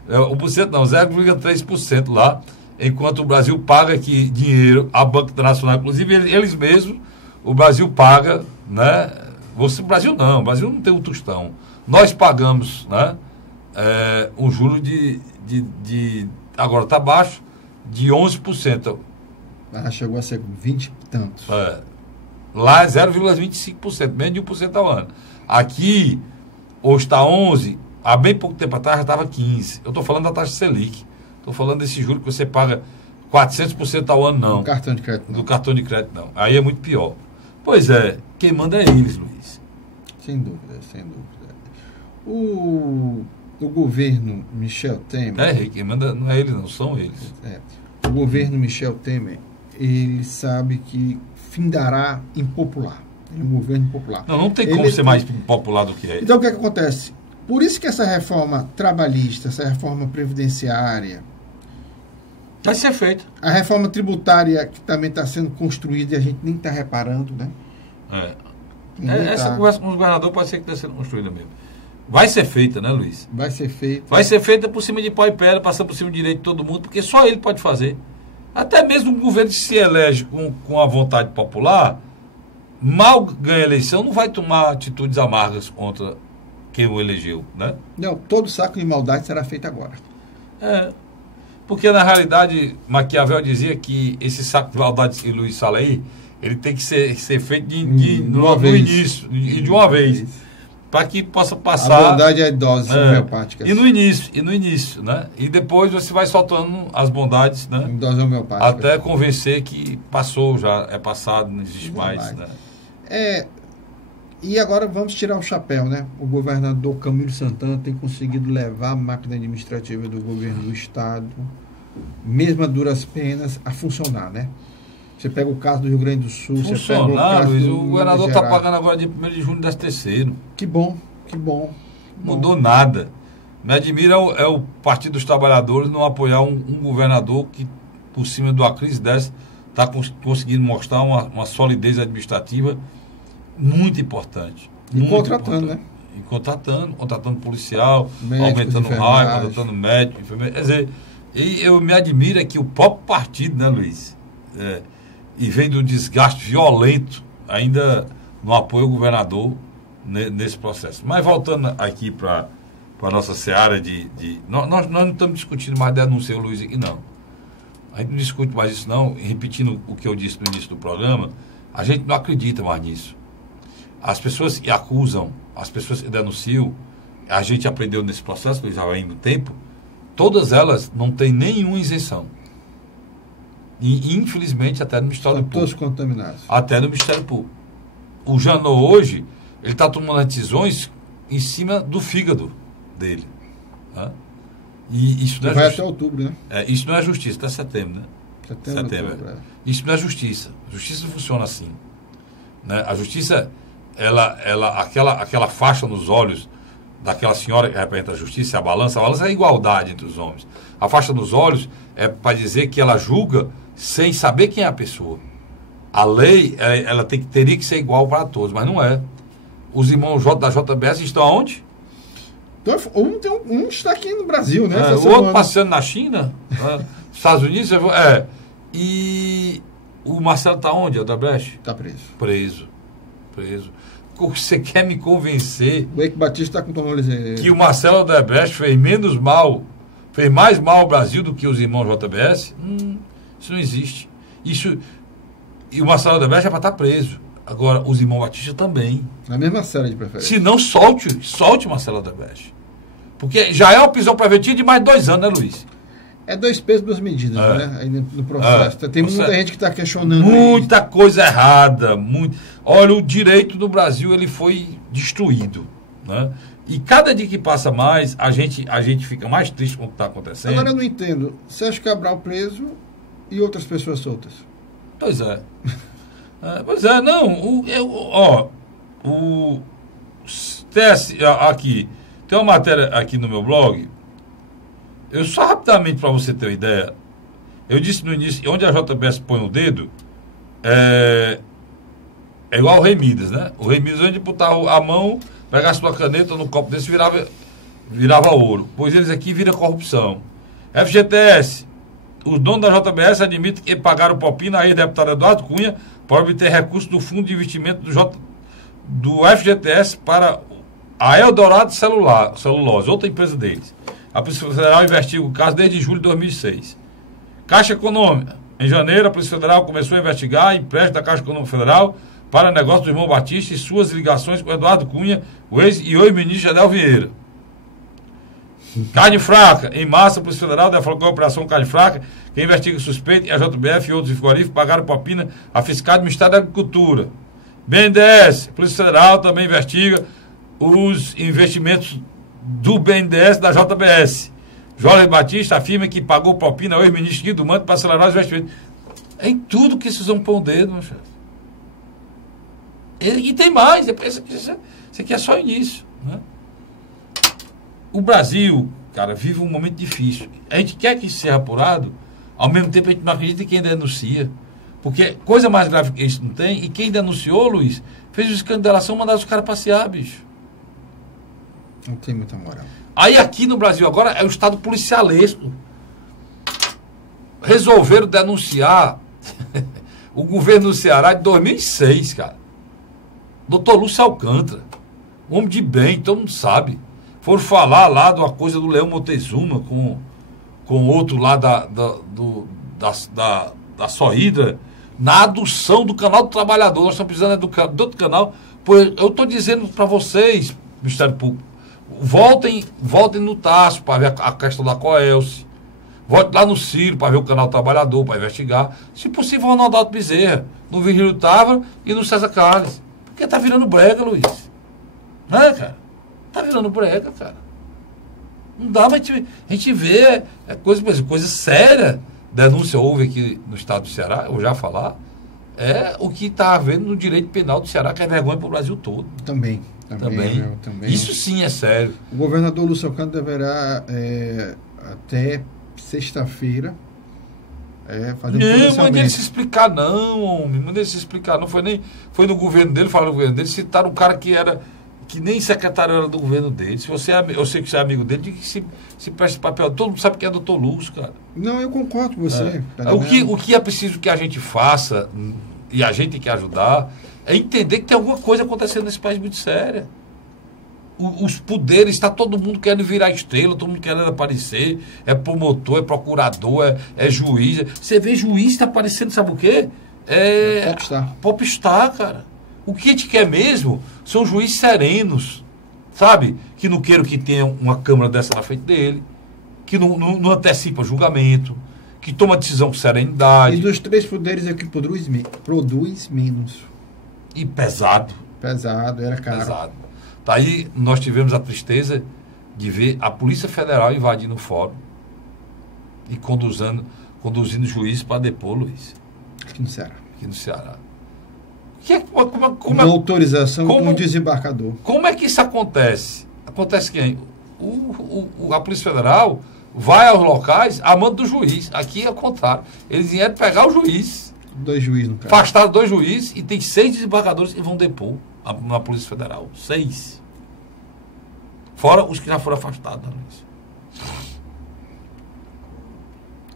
1% não, 0,3% lá. Enquanto o Brasil paga aqui dinheiro à Banca Internacional, inclusive eles mesmos, o Brasil paga, né? O Brasil não tem um tostão. Nós pagamos, né? Um juro de agora está baixo, de 11%. Chegou a ser 20 e tantos. Lá é 0,25%, menos de 1% ao ano. Aqui, hoje está 11%, há bem pouco tempo atrás já estava 15%. Eu estou falando da taxa Selic. Estou falando desse juro que você paga 400% ao ano, não. Do cartão de crédito, não. Do cartão de crédito, não. Aí é muito pior. Pois é, quem manda é eles, Luiz. Sem dúvida. O governo Michel Temer... Quem manda não é eles, não, são eles. O governo Michel Temer ele sabe que findará impopular. Ele é um governo impopular. Não tem como ser mais impopular do que é. Então, o que acontece? Por isso que essa reforma trabalhista, essa reforma previdenciária, vai ser feita. a reforma tributária que também está sendo construída e a gente nem está reparando, né? Essa conversa com o governador pode ser que esteja sendo construída mesmo. Vai ser feita, né, Luiz? Vai ser feita. Vai ser feita por cima de pau e pedra, passando por cima do direito de todo mundo, porque só ele pode fazer. Até mesmo um governo que se elege com a vontade popular, mal ganha a eleição, não vai tomar atitudes amargas contra quem o elegeu, né? Não, todo saco de maldade será feito agora. Porque na realidade Maquiavel dizia que esse saco de maldade que Luiz fala aí, ele tem que ser feito no início e de uma vez, para que possa passar. A bondade é dose homeopática. E no início, né? E depois você vai soltando as bondades, né? Em dose homeopática. Até convencer que passou, já é passado, não existe mais, né? E agora vamos tirar o chapéu, né? O governador Camilo Santana tem conseguido levar a máquina administrativa do governo do estado, mesmo a duras penas, a funcionar, né? Você pega o caso do Rio Grande do Sul, você pega o caso Luiz, do o governador está pagando agora de 1º de junho, 13º. Que bom. Mudou nada. Me admira o Partido dos Trabalhadores não apoiar um governador que, por cima de uma crise dessa, está conseguindo mostrar uma solidez administrativa muito importante. E contratando, né? E contratando policial, Médicos, aumentando o raio, contratando médico, enfermeiro. Quer dizer, eu me admiro que o próprio partido, né, Luiz? E vem do desgaste violento, ainda não apoia o governador nesse processo. Mas voltando aqui para a nossa seara nós não estamos discutindo mais denúncia, Luiz, aqui não. A gente não discute mais isso não, repetindo o que eu disse no início do programa, a gente não acredita mais nisso. As pessoas que acusam, as pessoas que denunciam, a gente aprendeu nesse processo, Luiz, já vem no tempo, todas elas não têm nenhuma isenção. E, infelizmente, até no Ministério Público. Todos contaminados. Até no Ministério Público. O Janot, hoje, ele está tomando decisões em cima do fígado dele. Né? E isso não é vai até outubro, né? Isso não é justiça, até setembro, né? Setembro. Outubro, Isso não é justiça. Justiça não funciona assim. Né? A justiça, aquela faixa nos olhos daquela senhora que representa a justiça, a balança é a igualdade entre os homens. A faixa nos olhos é para dizer que ela julga sem saber quem é a pessoa. A lei, ela teria que ser igual para todos, mas não é. Os irmãos da JBS estão aonde? Então, um está aqui no Brasil, né? O outro passeando na China, Estados Unidos, e o Marcelo está onde, Odebrecht? Está preso. Preso. Você quer me convencer o Eike Batista está com tornozeleira que o Marcelo Odebrecht fez mais mal ao Brasil do que os irmãos JBS? Isso não existe. E o Marcelo Odebrecht é para estar preso. Agora, os irmãos Batista também. Na mesma série de preferência. Se não, solte o Marcelo Odebrecht. Porque já é uma prisão preventiva de mais de 2 anos, né, Luiz? É 2 pesos, 2 medidas, né? Aí no processo. Tem muita gente que está questionando. Muita coisa errada. Olha, o direito do Brasil ele foi destruído. Né? E cada dia que passa mais, a gente fica mais triste com o que está acontecendo. Agora eu não entendo. Sérgio Cabral preso e outras pessoas soltas. Pois é. Não. O TSE aqui. Tem uma matéria aqui no meu blog. Eu só rapidamente, para você ter uma ideia, eu disse no início, onde a JBS põe o dedo, é igual o Rei Midas, né? O Rei Midas, onde botar a mão, pegasse uma caneta no copo desse, virava ouro. Pois eles aqui viram corrupção. FGTS, os donos da JBS admitem que pagaram propina a ex-deputado Eduardo Cunha para obter recursos do Fundo de Investimento do FGTS para a Eldorado Celulose, outra empresa deles. A Polícia Federal investiga o caso desde julho de 2006. Caixa Econômica. Em janeiro, a Polícia Federal começou a investigar empréstimo da Caixa Econômica Federal para negócio do irmão Batista e suas ligações com Eduardo Cunha, o ex-ministro Gedel Vieira. Carne fraca. Em março, a Polícia Federal deflagrou a Operação Carne Fraca, que investiga suspeito e a JBF e outros frigoríficos pagaram propina a fiscal do Ministério da Agricultura. BNDES. A Polícia Federal também investiga os investimentos do BNDES da JBS. Jorge Batista afirma que pagou propina ao ex-ministro Guido Mantega para acelerar os investimentos. É em tudo que vocês vão pôr o dedo, meu chefe. E tem mais, isso aqui é só o início. Né? O Brasil, cara, vive um momento difícil. A gente quer que isso seja apurado, ao mesmo tempo a gente não acredita em quem denuncia. Porque coisa mais grave que isso não tem, e quem denunciou, Luiz, fez o escândalo de delação, mandaram os caras passear, bicho. Não tem muita moral. Aí aqui no Brasil agora é o estado policialesco. Resolveram denunciar o governo do Ceará de 2006, cara. Doutor Lúcio Alcântara, homem de bem, todo mundo sabe. Foram falar lá de uma coisa do Leão Montezuma com outro lá da Sohidra, na adução do canal do trabalhador. Nós estamos precisando de outro canal. Pois eu estou dizendo para vocês, Ministério Público, voltem no Tasso para ver a questão da Coelce. Volte lá no Ciro para ver o canal do Trabalhador, para investigar. Se possível, o Ronaldo Bezerra, no Virgílio Távora e no César Carlos. Porque tá virando brega, Luiz. Né, cara? Tá virando brega, cara. Não dá, mas a gente vê coisa séria. Denúncia houve aqui no estado do Ceará, eu já falar. É o que está havendo no direito penal do Ceará, que é vergonha para o Brasil todo. Também. Isso sim é sério. O governador Lúcio Alcântara deverá, até sexta-feira, fazer um pronunciamento. Não, manda ele se explicar não, homem. Manda ele se explicar não. Foi no governo dele, falaram no governo dele, citaram um cara que nem secretário era do governo dele. Se você eu sei que você é amigo dele, diga que se preste papel. Todo mundo sabe que é doutor Lúcio, cara. Não, eu concordo com você. O que é preciso que a gente faça, e a gente tem que ajudar, é entender que tem alguma coisa acontecendo nesse país muito séria. Os poderes, está todo mundo querendo virar estrela, todo mundo querendo aparecer, é promotor, é procurador, é juiz. Você vê juiz está aparecendo, sabe o quê? Popstar, cara. O que a gente quer mesmo são juízes serenos, sabe? Que não queiram que tenha uma câmara dessa na frente dele, que não antecipa julgamento, que toma decisão com serenidade. E dos três poderes é o que produz menos. E pesado. Pesado, era caro. Pesado. Tá aí, nós tivemos a tristeza de ver a Polícia Federal invadindo o fórum e conduzindo juízes para depor, Luiz. Aqui no Ceará. Como autorização com o desembarcador. Como é que isso acontece? Acontece que a Polícia Federal vai aos locais a mando do juiz. Aqui é o contrário. Eles vieram pegar o juiz. 2 juízes, no caso. Afastaram 2 juízes e tem 6 desembargadores que vão depor na Polícia Federal. 6. Fora os que já foram afastados, Luiz.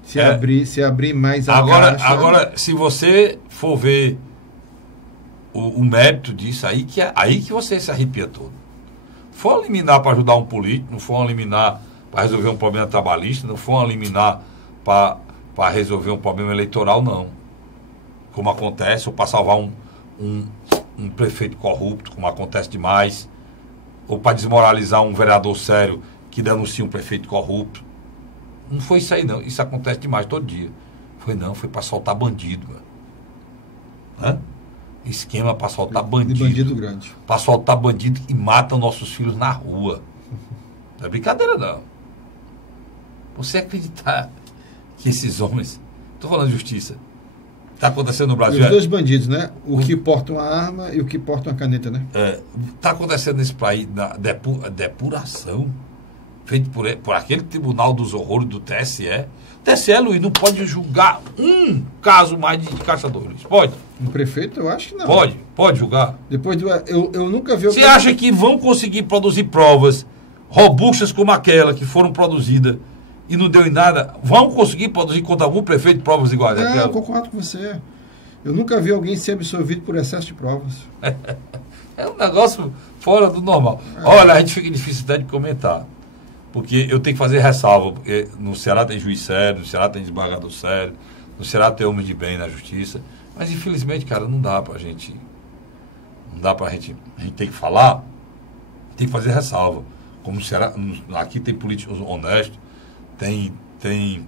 Se abrir mais a Agora, se você for ver o mérito disso, aí que você se arrepia todo. For liminar para ajudar um político, não for liminar para resolver um problema trabalhista, não for liminar para resolver um problema eleitoral, não. Como acontece, ou para salvar um prefeito corrupto, como acontece demais, ou para desmoralizar um vereador sério que denuncia um prefeito corrupto. Não foi isso aí, não. Isso acontece demais todo dia. Foi para soltar bandido. Hã? Esquema para soltar bandido. De bandido grande. Para soltar bandido que matam nossos filhos na rua. Não é brincadeira, não. Você acreditar que esses homens... Estou falando de justiça. Está acontecendo no Brasil. Os 2 bandidos, né? O que porta uma arma e o que porta uma caneta, né? Está acontecendo nesse país a depuração feita por aquele tribunal dos horrores do TSE. O TSE, Luiz, não pode julgar um caso mais de caçador, Luiz. Pode? Um prefeito, eu acho que não. Pode julgar. Depois eu nunca vi... Você acha que vão conseguir produzir provas robustas como aquela que foram produzidas e não deu em nada? Vão conseguir produzir contra algum prefeito provas iguais àquela? Eu concordo com você. Eu nunca vi alguém ser absolvido por excesso de provas. É um negócio fora do normal. Olha, a gente fica difícil até de comentar. Porque eu tenho que fazer ressalva, porque no Ceará tem juiz sério, no Ceará tem desembargador sério, no Ceará tem homem de bem na justiça, mas infelizmente, cara, não dá pra gente, a gente tem que falar, tem que fazer ressalva. Como no Ceará, aqui tem políticos honestos, tem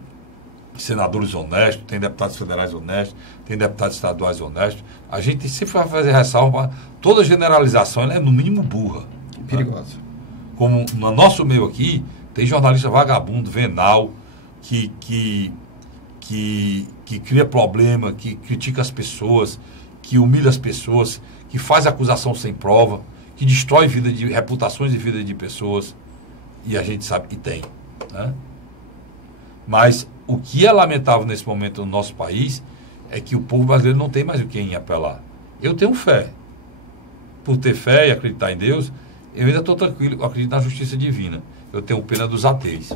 senadores honestos, tem deputados federais honestos, tem deputados estaduais honestos, a gente sempre vai fazer ressalva, toda generalização ela é no mínimo burra. Perigosa. Né? Como no nosso meio aqui, tem jornalista vagabundo, venal, que que cria problema, que critica as pessoas, que humilha as pessoas, que faz acusação sem prova, que destrói reputações e vida de pessoas, e a gente sabe que tem, né? Mas o que é lamentável nesse momento no nosso país é que o povo brasileiro não tem mais o que apelar. Eu tenho fé. Por ter fé e acreditar em Deus, eu ainda estou tranquilo, eu acredito na justiça divina. Eu tenho pena dos ateus,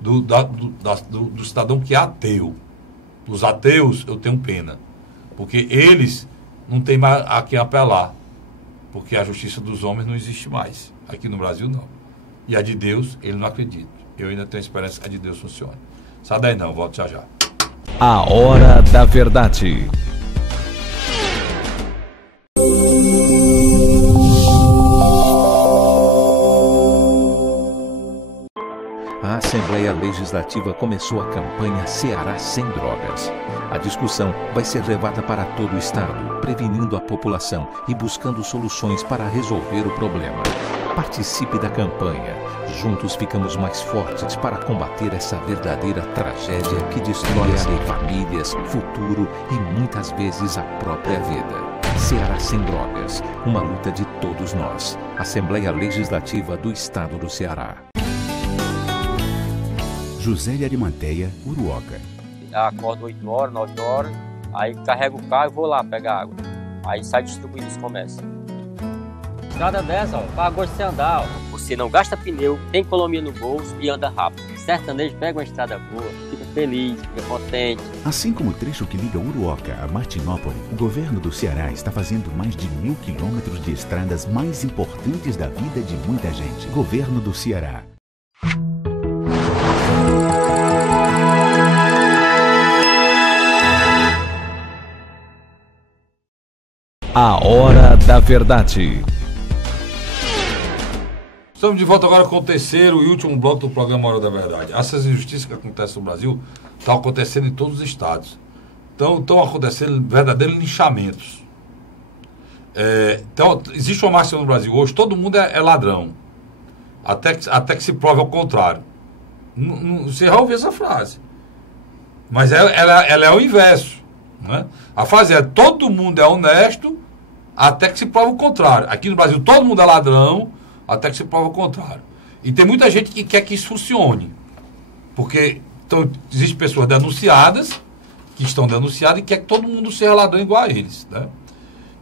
do cidadão que é ateu. Dos ateus eu tenho pena, porque eles não têm mais a quem apelar, porque a justiça dos homens não existe mais. Aqui no Brasil não. E a de Deus, ele não acredita. Eu ainda tenho esperança que a de Deus funcione. Sai daí não, volto já já. A Hora da Verdade. A Assembleia Legislativa começou a campanha Ceará Sem Drogas. A discussão vai ser levada para todo o estado, prevenindo a população e buscando soluções para resolver o problema. Participe da campanha. Juntos ficamos mais fortes para combater essa verdadeira tragédia que destrói famílias, futuro e muitas vezes a própria vida. Ceará Sem Drogas, uma luta de todos nós. Assembleia Legislativa do Estado do Ceará. José de Arimateia, Uruoca. Acordo 8 horas, 9 horas, aí carrego o carro e vou lá pegar água. Aí sai distribuindo os comércios. Estrada dessa, para gosto de você andar. Você não gasta pneu, tem economia no bolso e anda rápido. Sertanejo pega uma estrada boa, fica feliz, fica contente. Assim como o trecho que liga Uruoca a Martinópole, o governo do Ceará está fazendo mais de 1.000 quilômetros de estradas mais importantes da vida de muita gente. Governo do Ceará. A Hora da Verdade. Estamos de volta agora com o terceiro e último bloco do programa Hora da Verdade. Essas injustiças que acontecem no Brasil estão acontecendo em todos os estados. Estão acontecendo verdadeiros linchamentos. Então, existe uma máxima no Brasil hoje: todo mundo é ladrão. Até que se prove ao contrário. Você já ouviu essa frase. Mas ela é o inverso. Né? A frase é: todo mundo é honesto até que se prove o contrário. Aqui no Brasil todo mundo é ladrão até que se prove o contrário. E tem muita gente que quer que isso funcione. Porque existem pessoas denunciadas, que estão denunciadas, e quer que todo mundo seja ladrão igual a eles. Né?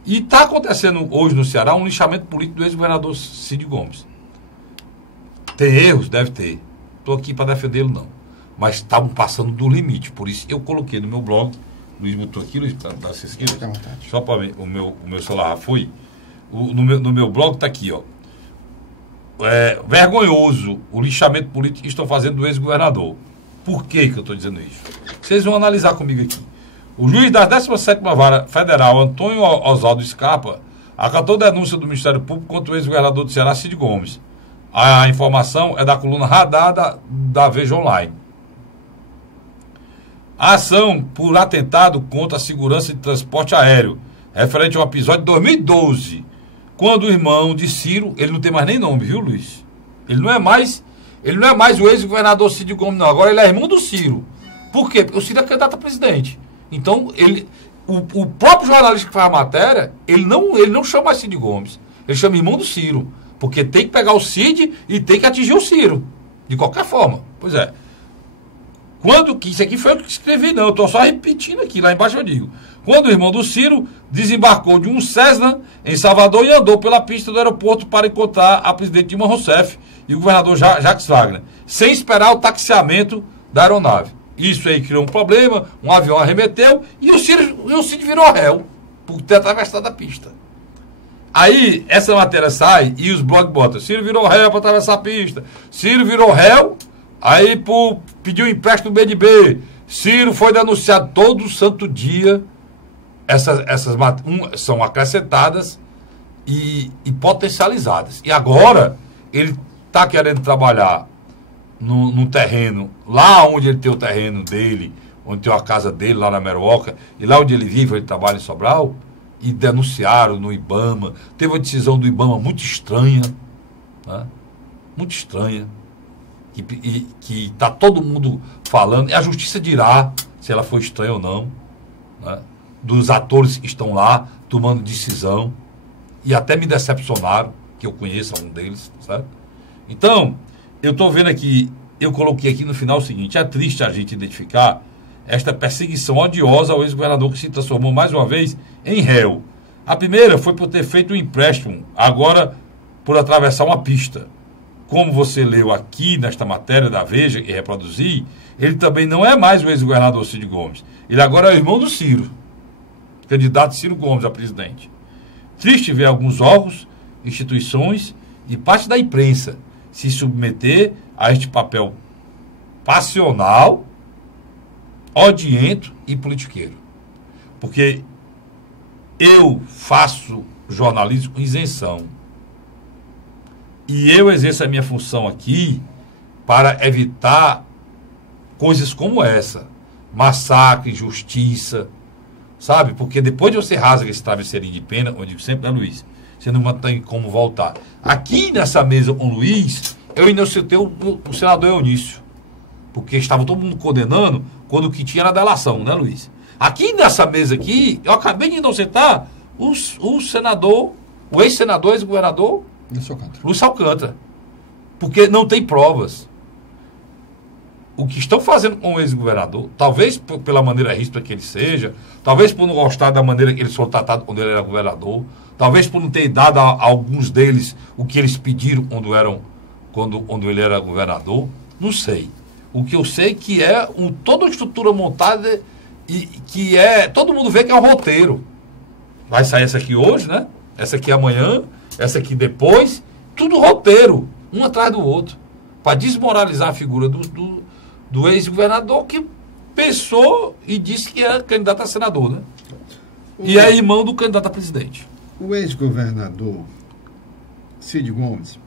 E está acontecendo hoje no Ceará um linchamento político do ex-governador Cid Gomes. Tem erros? Deve ter. Estou aqui para defendê-lo, não. Mas estavam passando do limite. Por isso eu coloquei no meu blog. Luiz botou aqui, Luiz, para dar essa esquerda. Só para ver, o meu celular já foi. No meu blog está aqui, ó. Vergonhoso o lixamento político que estão fazendo do ex-governador. Por que eu estou dizendo isso? Vocês vão analisar comigo aqui. O juiz da 17ª Vara Federal, Antônio Oswaldo Scarpa, acatou denúncia do Ministério Público contra o ex-governador do Ceará, Cid Gomes. A informação é da coluna Radar da Veja Online. A ação por atentado contra a segurança de transporte aéreo, referente a um episódio de 2012, quando o irmão de Ciro, ele não tem mais nem nome, viu, Luiz? Ele não é mais o ex-governador Cid Gomes, não. Agora ele é irmão do Ciro. Por quê? Porque o Ciro é candidato a presidente. Então, o próprio jornalista que faz a matéria, ele não chama mais Cid Gomes. Ele chama irmão do Ciro. Porque tem que pegar o Cid e tem que atingir o Ciro. De qualquer forma. Pois é. Isso aqui foi eu que escrevi, não. Eu estou só repetindo aqui. Lá embaixo eu digo. Quando o irmão do Ciro desembarcou de um Cessna em Salvador e andou pela pista do aeroporto para encontrar a presidente Dilma Rousseff e o governador Jacques Wagner, sem esperar o taxiamento da aeronave. Isso aí criou um problema, um avião arremeteu e o Cid virou réu por ter atravessado a pista. Aí essa matéria sai e os blogs botam: Ciro virou réu para atravessar a pista, Ciro virou réu, aí pediu empréstimo do BNB, Ciro foi denunciado. Todo santo dia essas são acrescentadas e potencializadas. E agora ele está querendo trabalhar no terreno, lá onde ele tem o terreno dele, onde tem a casa dele, lá na Meruoca, e lá onde ele vive, ele trabalha em Sobral, e denunciaram no IBAMA. Teve uma decisão do IBAMA muito estranha, né? Muito estranha. que está todo mundo falando, e a justiça dirá se ela foi estranha ou não, né? Dos atores que estão lá tomando decisão, e até me decepcionaram, que eu conheço algum deles, certo? Então, eu estou vendo aqui, eu coloquei aqui no final o seguinte: é triste a gente identificar esta perseguição odiosa ao ex-governador que se transformou mais uma vez em réu. A primeira foi por ter feito um empréstimo, agora por atravessar uma pista. Como você leu aqui nesta matéria da Veja e reproduzi, ele também não é mais o ex-governador Cid Gomes. Ele agora é o irmão do Ciro, candidato Ciro Gomes a presidente. Triste ver alguns órgãos, instituições e parte da imprensa se submeter a este papel passional, odiento e politiqueiro. Porque eu faço jornalismo com isenção. E eu exerço a minha função aqui para evitar coisas como essa. Massacre, injustiça, sabe? Porque depois de você rasga esse travesseirinho de pena, eu digo sempre, né, Luiz? Você não tem como voltar. Aqui nessa mesa com o Luiz, eu ainda citei o senador Eunício. Porque estava todo mundo condenando quando o que tinha era delação, né, Luiz? Aqui nessa mesa aqui, eu acabei de inocentar o senador, o ex-senador, ex-governador Lúcio Alcântara. Porque não tem provas. O que estão fazendo com o ex-governador, talvez pela maneira ríspida que ele seja, talvez por não gostar da maneira que ele foi tratado quando ele era governador, talvez por não ter dado a alguns deles o que eles pediram quando ele era governador, não sei. O que eu sei que é toda uma estrutura montada e que todo mundo vê que é um roteiro. Vai sair essa aqui hoje, né? Essa aqui amanhã, essa aqui depois, tudo roteiro, um atrás do outro, para desmoralizar a figura do ex-governador que pensou e disse que era candidato a senador, né? E é irmão do candidato a presidente. O ex-governador Cid Gomes,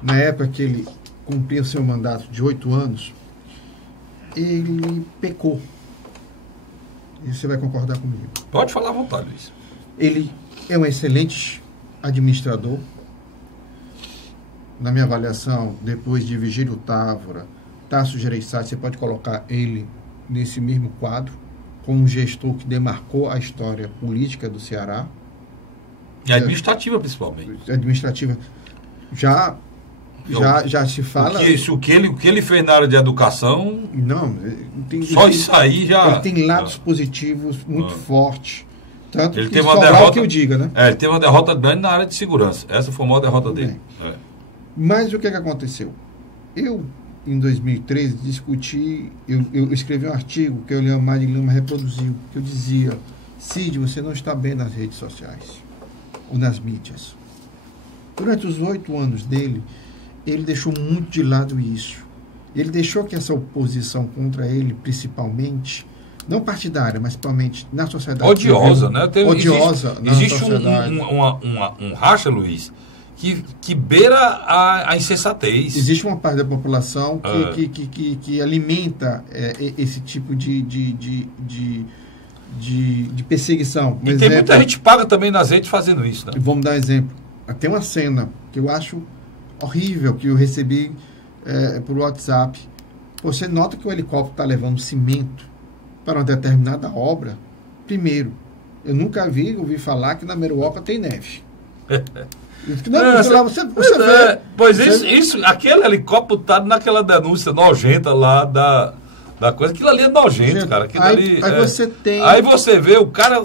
na época que ele cumpria seu mandato de 8 anos, ele pecou. E você vai concordar comigo. Pode falar à vontade, Luiz. Ele é um excelente administrador. Na minha avaliação, depois de Virgílio Távora, Tasso Gereissati, você pode colocar ele nesse mesmo quadro, como um gestor que demarcou a história política do Ceará. E administrativa, principalmente. Administrativa. Já se fala... O que ele fez na área de educação... Não, isso aí já... Ele tem lados positivos muito fortes. Tanto ele que teve uma derrota, que eu diga, né? Ele teve uma derrota grande na área de segurança. Essa foi a maior derrota dele. Mas o que aconteceu? Eu, em 2013, discuti... Eu escrevi um artigo que o Leomar de Lima reproduziu, que eu dizia: Cid, você não está bem nas redes sociais ou nas mídias. Durante os 8 anos dele, ele deixou muito de lado isso. Ele deixou que essa oposição contra ele, principalmente, não partidária, mas principalmente na sociedade... Odiosa, né? Odiosa na existe sociedade. um racha, Luiz, que beira a insensatez. Existe uma parte da população que alimenta esse tipo de perseguição. E tem muita gente paga também nas redes fazendo isso, né? Vamos dar um exemplo. Tem uma cena que eu acho horrível, que eu recebi por WhatsApp. Você nota que o helicóptero está levando cimento para uma determinada obra. Primeiro, eu nunca ouvi falar que na Meruoca tem neve. Aquele helicóptero está naquela denúncia nojenta lá da coisa. Aquilo ali é nojento, cara. Você tem... Aí você vê o cara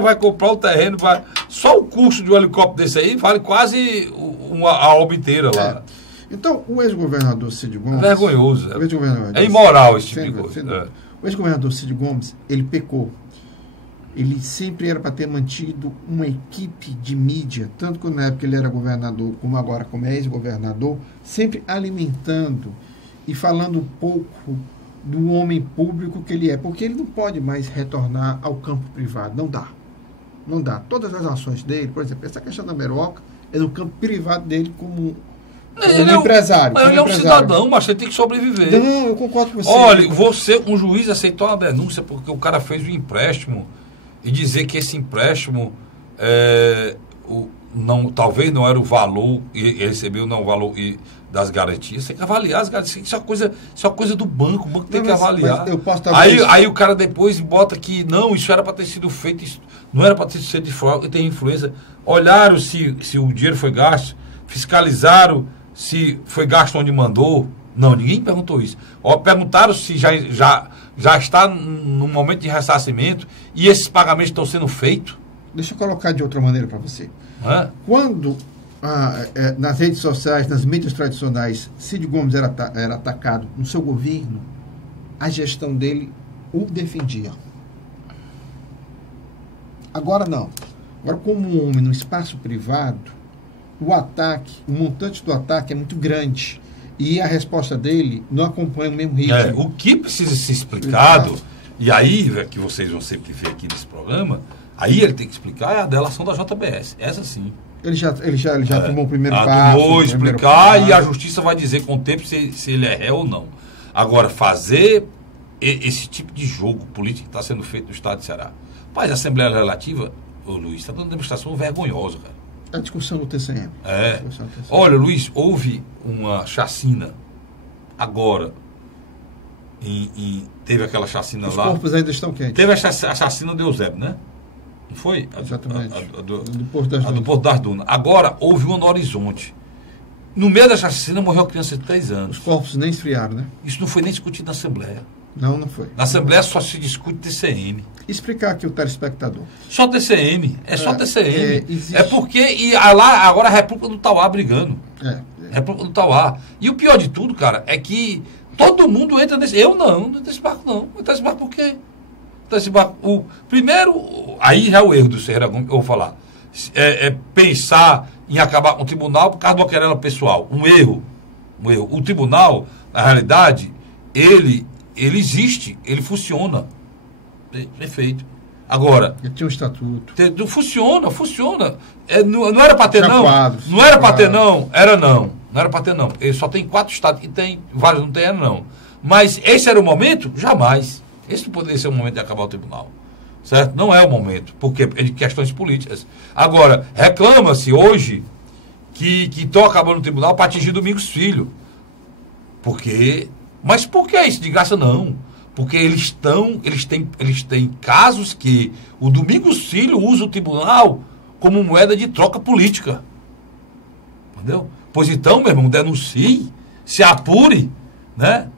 vai comprar o terreno, só o custo de um helicóptero desse aí vale quase a obra inteira lá. Então, o ex-governador Cid Gomes... É vergonhoso. É imoral esse tipo de coisa. O ex-governador Cid Gomes, ele pecou. Ele sempre era para ter mantido uma equipe de mídia, tanto que na época ele era governador, como agora como ex-governador, sempre alimentando e falando um pouco do homem público que ele é, porque ele não pode mais retornar ao campo privado, não dá. Não dá. Todas as ações dele, por exemplo, essa questão da Meruoca é no campo privado dele como empresário. Mas ele é um cidadão, mas você tem que sobreviver. Não, eu concordo com você. Olha, um juiz aceitou uma denúncia porque o cara fez um empréstimo e dizer que esse empréstimo talvez não era o valor, e recebeu não o valor das garantias, tem que avaliar as garantias. Isso é uma coisa do banco, o banco tem que avaliar. Eu posso aí o cara depois bota que não, isso era para ter sido feito, isso não era para ter sido de forma, tem influência. Olharam se o dinheiro foi gasto, fiscalizaram se foi gasto onde mandou. Não, ninguém perguntou isso. Perguntaram se já está no momento de ressarcimento e esses pagamentos estão sendo feitos. Deixa eu colocar de outra maneira para você. Quando nas redes sociais, nas mídias tradicionais, Cid Gomes era atacado no seu governo, a gestão dele o defendia. Agora não. Agora, como um homem no espaço privado, o montante do ataque é muito grande. E a resposta dele não acompanha o mesmo ritmo. O que precisa ser explicado, e aí, que vocês vão sempre ver aqui nesse programa, aí ele tem que explicar é a delação da JBS. Essa sim. Ele já tomou o primeiro passo. Tomou, explicar, e a justiça vai dizer com o tempo se ele é réu ou não. Agora, fazer esse tipo de jogo político que está sendo feito no estado de Ceará. Mas a Assembleia Legislativa, Luiz, está dando uma demonstração vergonhosa, cara. A discussão do TCM. Olha, Luiz, houve uma chacina agora. Teve aquela chacina lá. Os corpos ainda estão quentes. Teve a chacina do Eusébio, né? Não foi? Exatamente. Do Porto das Dunas. Agora, houve uma no Horizonte. No meio da chacina morreu uma criança de 3 anos. Os corpos nem esfriaram, né? Isso não foi nem discutido na Assembleia. Não foi. Na Assembleia só se discute TCM. Explicar aqui o telespectador. Só TCM. Só TCM. Existe... porque lá agora a República do Tauá brigando. República do Tauá. E o pior de tudo, cara, é que todo mundo entra nesse... Eu não nesse barco não. Eu nesse barco por quê? Esse barco, primeiro, aí já é o erro do Ferreira Gomes, eu vou falar. Pensar em acabar com o tribunal por causa de uma querela pessoal. Um erro. O tribunal, na realidade, ele existe, ele funciona. Perfeito. Agora... Ele tinha um estatuto. Funciona. Não era para ter, não. Não era para ter, não. Não era para ter, não. Ele só tem 4 estados que tem, vários não tem, não. Mas esse era o momento? Jamais. Esse não poderia ser o momento de acabar o tribunal. Certo? Não é o momento. Porque é de questões políticas. Agora, reclama-se hoje que estão acabando o tribunal para atingir Domingos Filho. Mas por que isso? De graça não. Porque eles têm casos que o Domingos Filho usa o tribunal como moeda de troca política. Entendeu? Pois então, meu irmão, denuncie, se apure, né?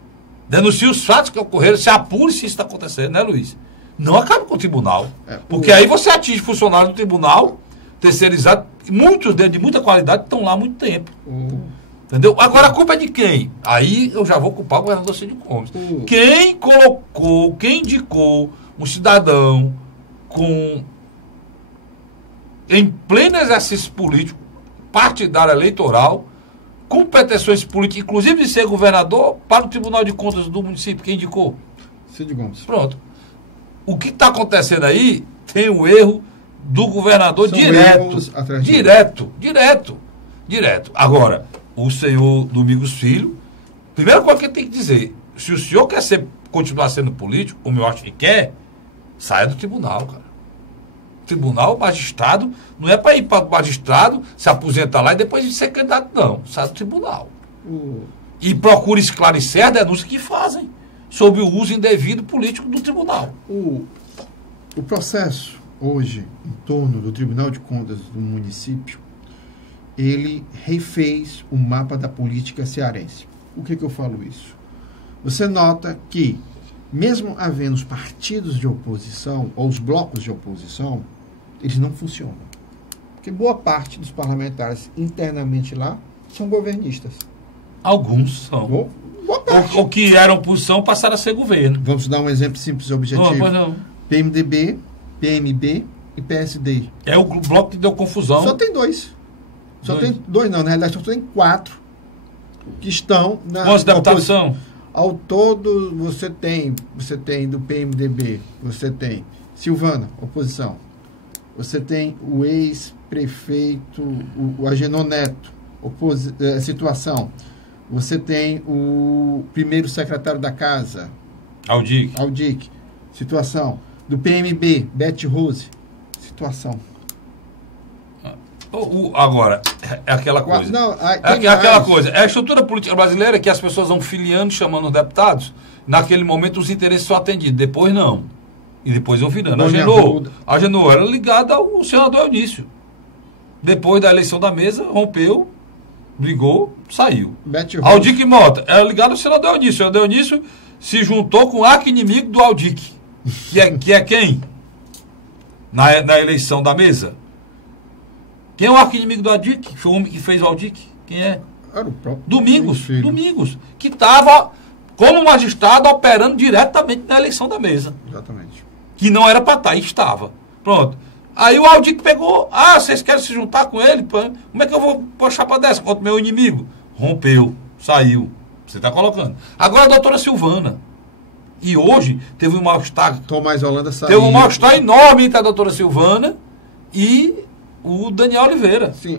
Denuncie os fatos que ocorreram, se apure se isso está acontecendo, né, Luiz? Não acabe com o tribunal. Porque aí você atinge funcionários do tribunal, terceirizado, muitos deles de muita qualidade estão lá há muito tempo. Entendeu? Agora a culpa é de quem? Aí eu já vou culpar o governador Cid Gomes. Quem indicou um cidadão em pleno exercício político, partidário eleitoral, com pretensões políticas, inclusive de ser governador, para o Tribunal de Contas do município? Quem indicou? Cid Gomes. Pronto. O que está acontecendo aí tem o erro do governador direto. Agora, o senhor Domingos Filho, primeira coisa que ele tem que dizer, se o senhor quer continuar sendo político, como eu acho que quer, saia do tribunal, cara. Tribunal, magistrado, não é para ir para o magistrado, se aposentar lá e depois ser candidato, não. Sai do tribunal. E procure esclarecer a denúncia que fazem sobre o uso indevido político do tribunal. O processo hoje em torno do Tribunal de Contas do município, ele refez o mapa da política cearense. Por que eu falo isso? Você nota que, mesmo havendo os partidos de oposição, ou os blocos de oposição, eles não funcionam. Porque boa parte dos parlamentares internamente lá são governistas. Alguns são. Boa parte. O que eram oposição passaram a ser governo. Vamos dar um exemplo simples e objetivo. Não. PMDB, PMB e PSD. É o bloco que deu confusão. Só tem 2. Tem 2 não, na realidade só tem 4 que estão na Quantos deputados são? Ao todo você tem do PMDB, você tem Silvana, oposição. Você tem o ex-prefeito, o Agenor Neto, situação. Você tem o primeiro secretário da casa, Aldic, situação. Do PMB, Beth Rose, situação. Agora, é aquela coisa. Não, aquela coisa. É a estrutura política brasileira que as pessoas vão filiando, chamando os deputados. Naquele momento os interesses são atendidos. Depois não. E depois vão virando. A Genô era ligada ao senador Eunício. Depois da eleição da mesa, rompeu, brigou, saiu. Aldic Mota era ligado ao senador Eunício. O senador Eunício se juntou com o arqui-inimigo do Aldic. Que é quem? Na eleição da mesa. Quem é o arqui-inimigo do Aldic? Foi o homem que fez o Aldic? Quem é? Era o próprio Domingos, que estava como magistrado operando diretamente na eleição da mesa. Exatamente. Que não era para estar, e estava. Pronto. Aí o Aldic pegou, vocês querem se juntar com ele? Como é que eu vou puxar para dessa contra o meu inimigo? Rompeu, saiu. Você está colocando. Agora a doutora Silvana. E hoje teve um mal-estar. Tomás Holanda saiu. Teve um mal-estar enorme entre a doutora Silvana e o Daniel Oliveira. Sim,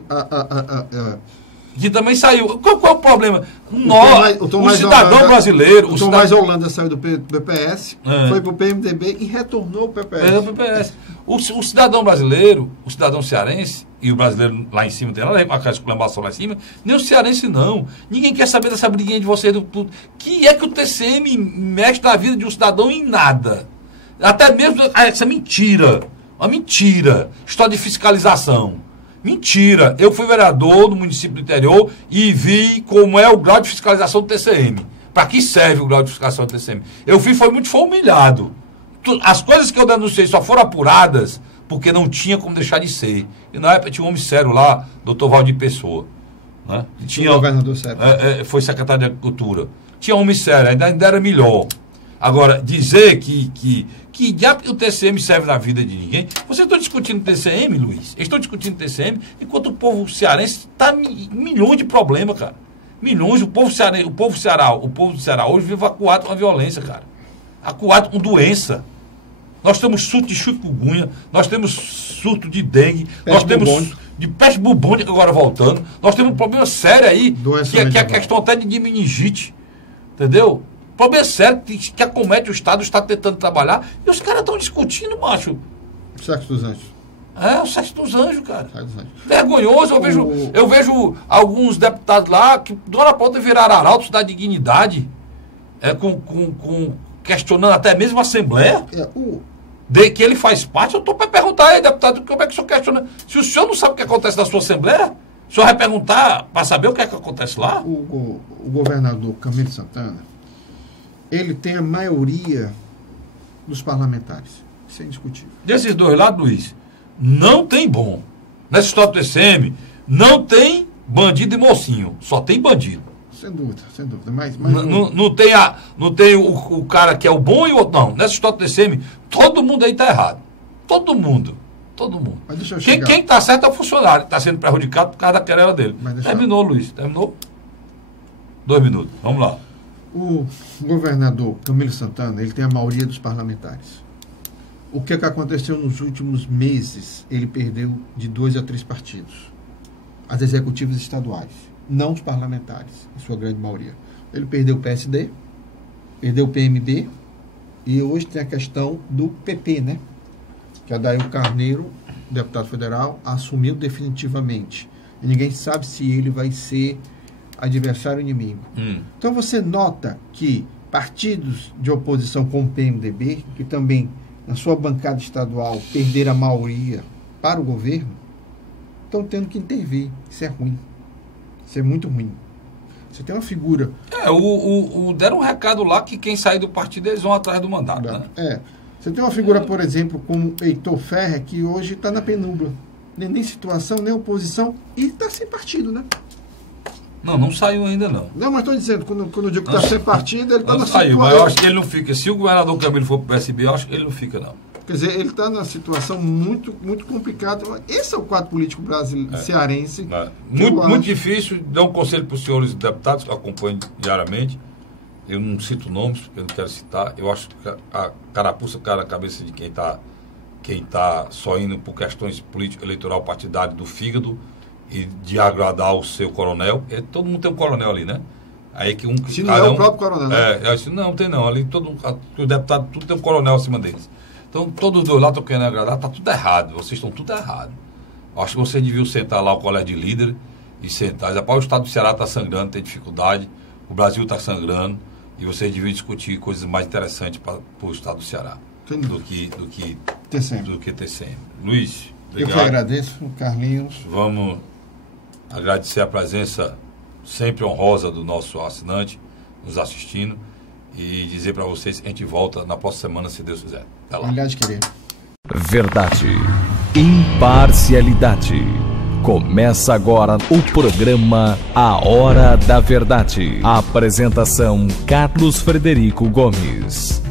que também saiu. Qual é o problema? O cidadão brasileiro... O Tomás Holanda saiu do PPS, foi para o PMDB e retornou ao PPS. O cidadão brasileiro, o cidadão cearense, e o brasileiro lá em cima, tem nada com aquela exclamação lá em cima, nem o cearense não. Ninguém quer saber dessa briguinha de vocês. Que é que o TCM mexe na vida de um cidadão em nada? Até mesmo essa mentira. Uma mentira. História de fiscalização. Mentira. Eu fui vereador no município do interior e vi como é o grau de fiscalização do TCM. Para que serve o grau de fiscalização do TCM? Eu fui humilhado. As coisas que eu denunciei só foram apuradas porque não tinha como deixar de ser. E na época tinha um homem sério lá, doutor Valdir Pessoa. Né? Tinha, governador sério. Foi secretário de Agricultura. Tinha um homem sério, ainda era melhor. Agora, dizer que o TCM serve na vida de ninguém. Vocês estão discutindo TCM, Luiz? Eles estão discutindo TCM enquanto o povo cearense está em milhões de problemas, cara. Milhões. O povo do Ceará hoje vive acuado com a violência, cara. Acuado com doença. Nós temos surto de chikungunya, nós temos surto de dengue, nós temos de peste bubônica agora voltando. Nós temos um problema sério aí, que é a questão até de meningite. Entendeu? Problema sério que acomete o Estado tentando trabalhar, e os caras estão discutindo, macho. O sexo dos anjos. O sexo dos anjos, cara. Vergonhoso. Eu vejo alguns deputados lá que, de hora pra outra, viraram arautos da dignidade, questionando até mesmo a Assembleia, de que ele faz parte. Eu estou para perguntar aí, deputado, como é que o senhor questiona? Se o senhor não sabe o que acontece na sua Assembleia, o senhor vai perguntar para saber o que é que acontece lá? O governador Camilo Santana, ele tem a maioria dos parlamentares. Isso é indiscutível. Desses dois lados, Luiz, não tem bom. Nessa história do TCM, não tem bandido e mocinho. Só tem bandido. Sem dúvida. Mas não tem o cara que é o bom e o outro. Não. Nessa história do TCM, todo mundo aí está errado. Todo mundo. Mas deixa eu quem está certo é o funcionário, que está sendo prejudicado por causa da querela dele. Terminou, Luiz. Terminou? 2 minutos. Vamos lá. O governador Camilo Santana, ele tem a maioria dos parlamentares. O que aconteceu nos últimos meses? Ele perdeu de 2 a 3 partidos. As executivas estaduais, não os parlamentares, em sua grande maioria. Ele perdeu o PSD, perdeu o PMB, e hoje tem a questão do PP, né? Que Adair Carneiro, deputado federal, assumiu definitivamente. E ninguém sabe se ele vai ser adversário ou inimigo. Então você nota que partidos de oposição como o PMDB, que também na sua bancada estadual perderam a maioria para o governo, estão tendo que intervir. Isso é ruim. Isso é muito ruim. Você tem uma figura... deram um recado lá que quem sair do partido, eles vão atrás do mandato. Né? Você tem uma figura, por exemplo, como Heitor Ferrer, que hoje está na penumbra. Nem situação, nem oposição, e está sem partido, né? Não saiu ainda, não. Não, mas estou dizendo, quando eu digo que está sem partido, ele está na situação... Não saiu, mas eu acho que ele não fica. Se o governador Camilo for para o PSB, eu acho que ele não fica, não. Quer dizer, ele está numa situação muito, muito complicada. Esse é o quadro político brasileiro, cearense. Muito difícil. Dou um conselho para os senhores deputados que acompanham diariamente. Eu não cito nomes, porque eu não quero citar. Eu acho que a carapuça cai na cabeça de quem está só indo por questões político-eleitoral partidário do fígado e de agradar o seu coronel. Todo mundo tem um coronel ali, né? Aí que se não é o próprio coronel. Não tem não. Ali os deputados, tudo tem um coronel acima deles. Então, todos os dois lá estão querendo agradar, está tudo errado. Vocês estão tudo errado. Acho que vocês deviam sentar lá o colégio de líder e sentar. Rapaz, o estado do Ceará está sangrando, tem dificuldade, o Brasil está sangrando, e vocês deviam discutir coisas mais interessantes para o estado do Ceará do que TCM. Luiz, obrigado. Eu que agradeço, Carlinhos. Vamos agradecer a presença sempre honrosa do nosso assinante nos assistindo e dizer para vocês que a gente volta na próxima semana, se Deus quiser. Até lá. Obrigado, querido. Verdade, imparcialidade. Começa agora o programa A Hora da Verdade. Apresentação: Carlos Frederico Gomes.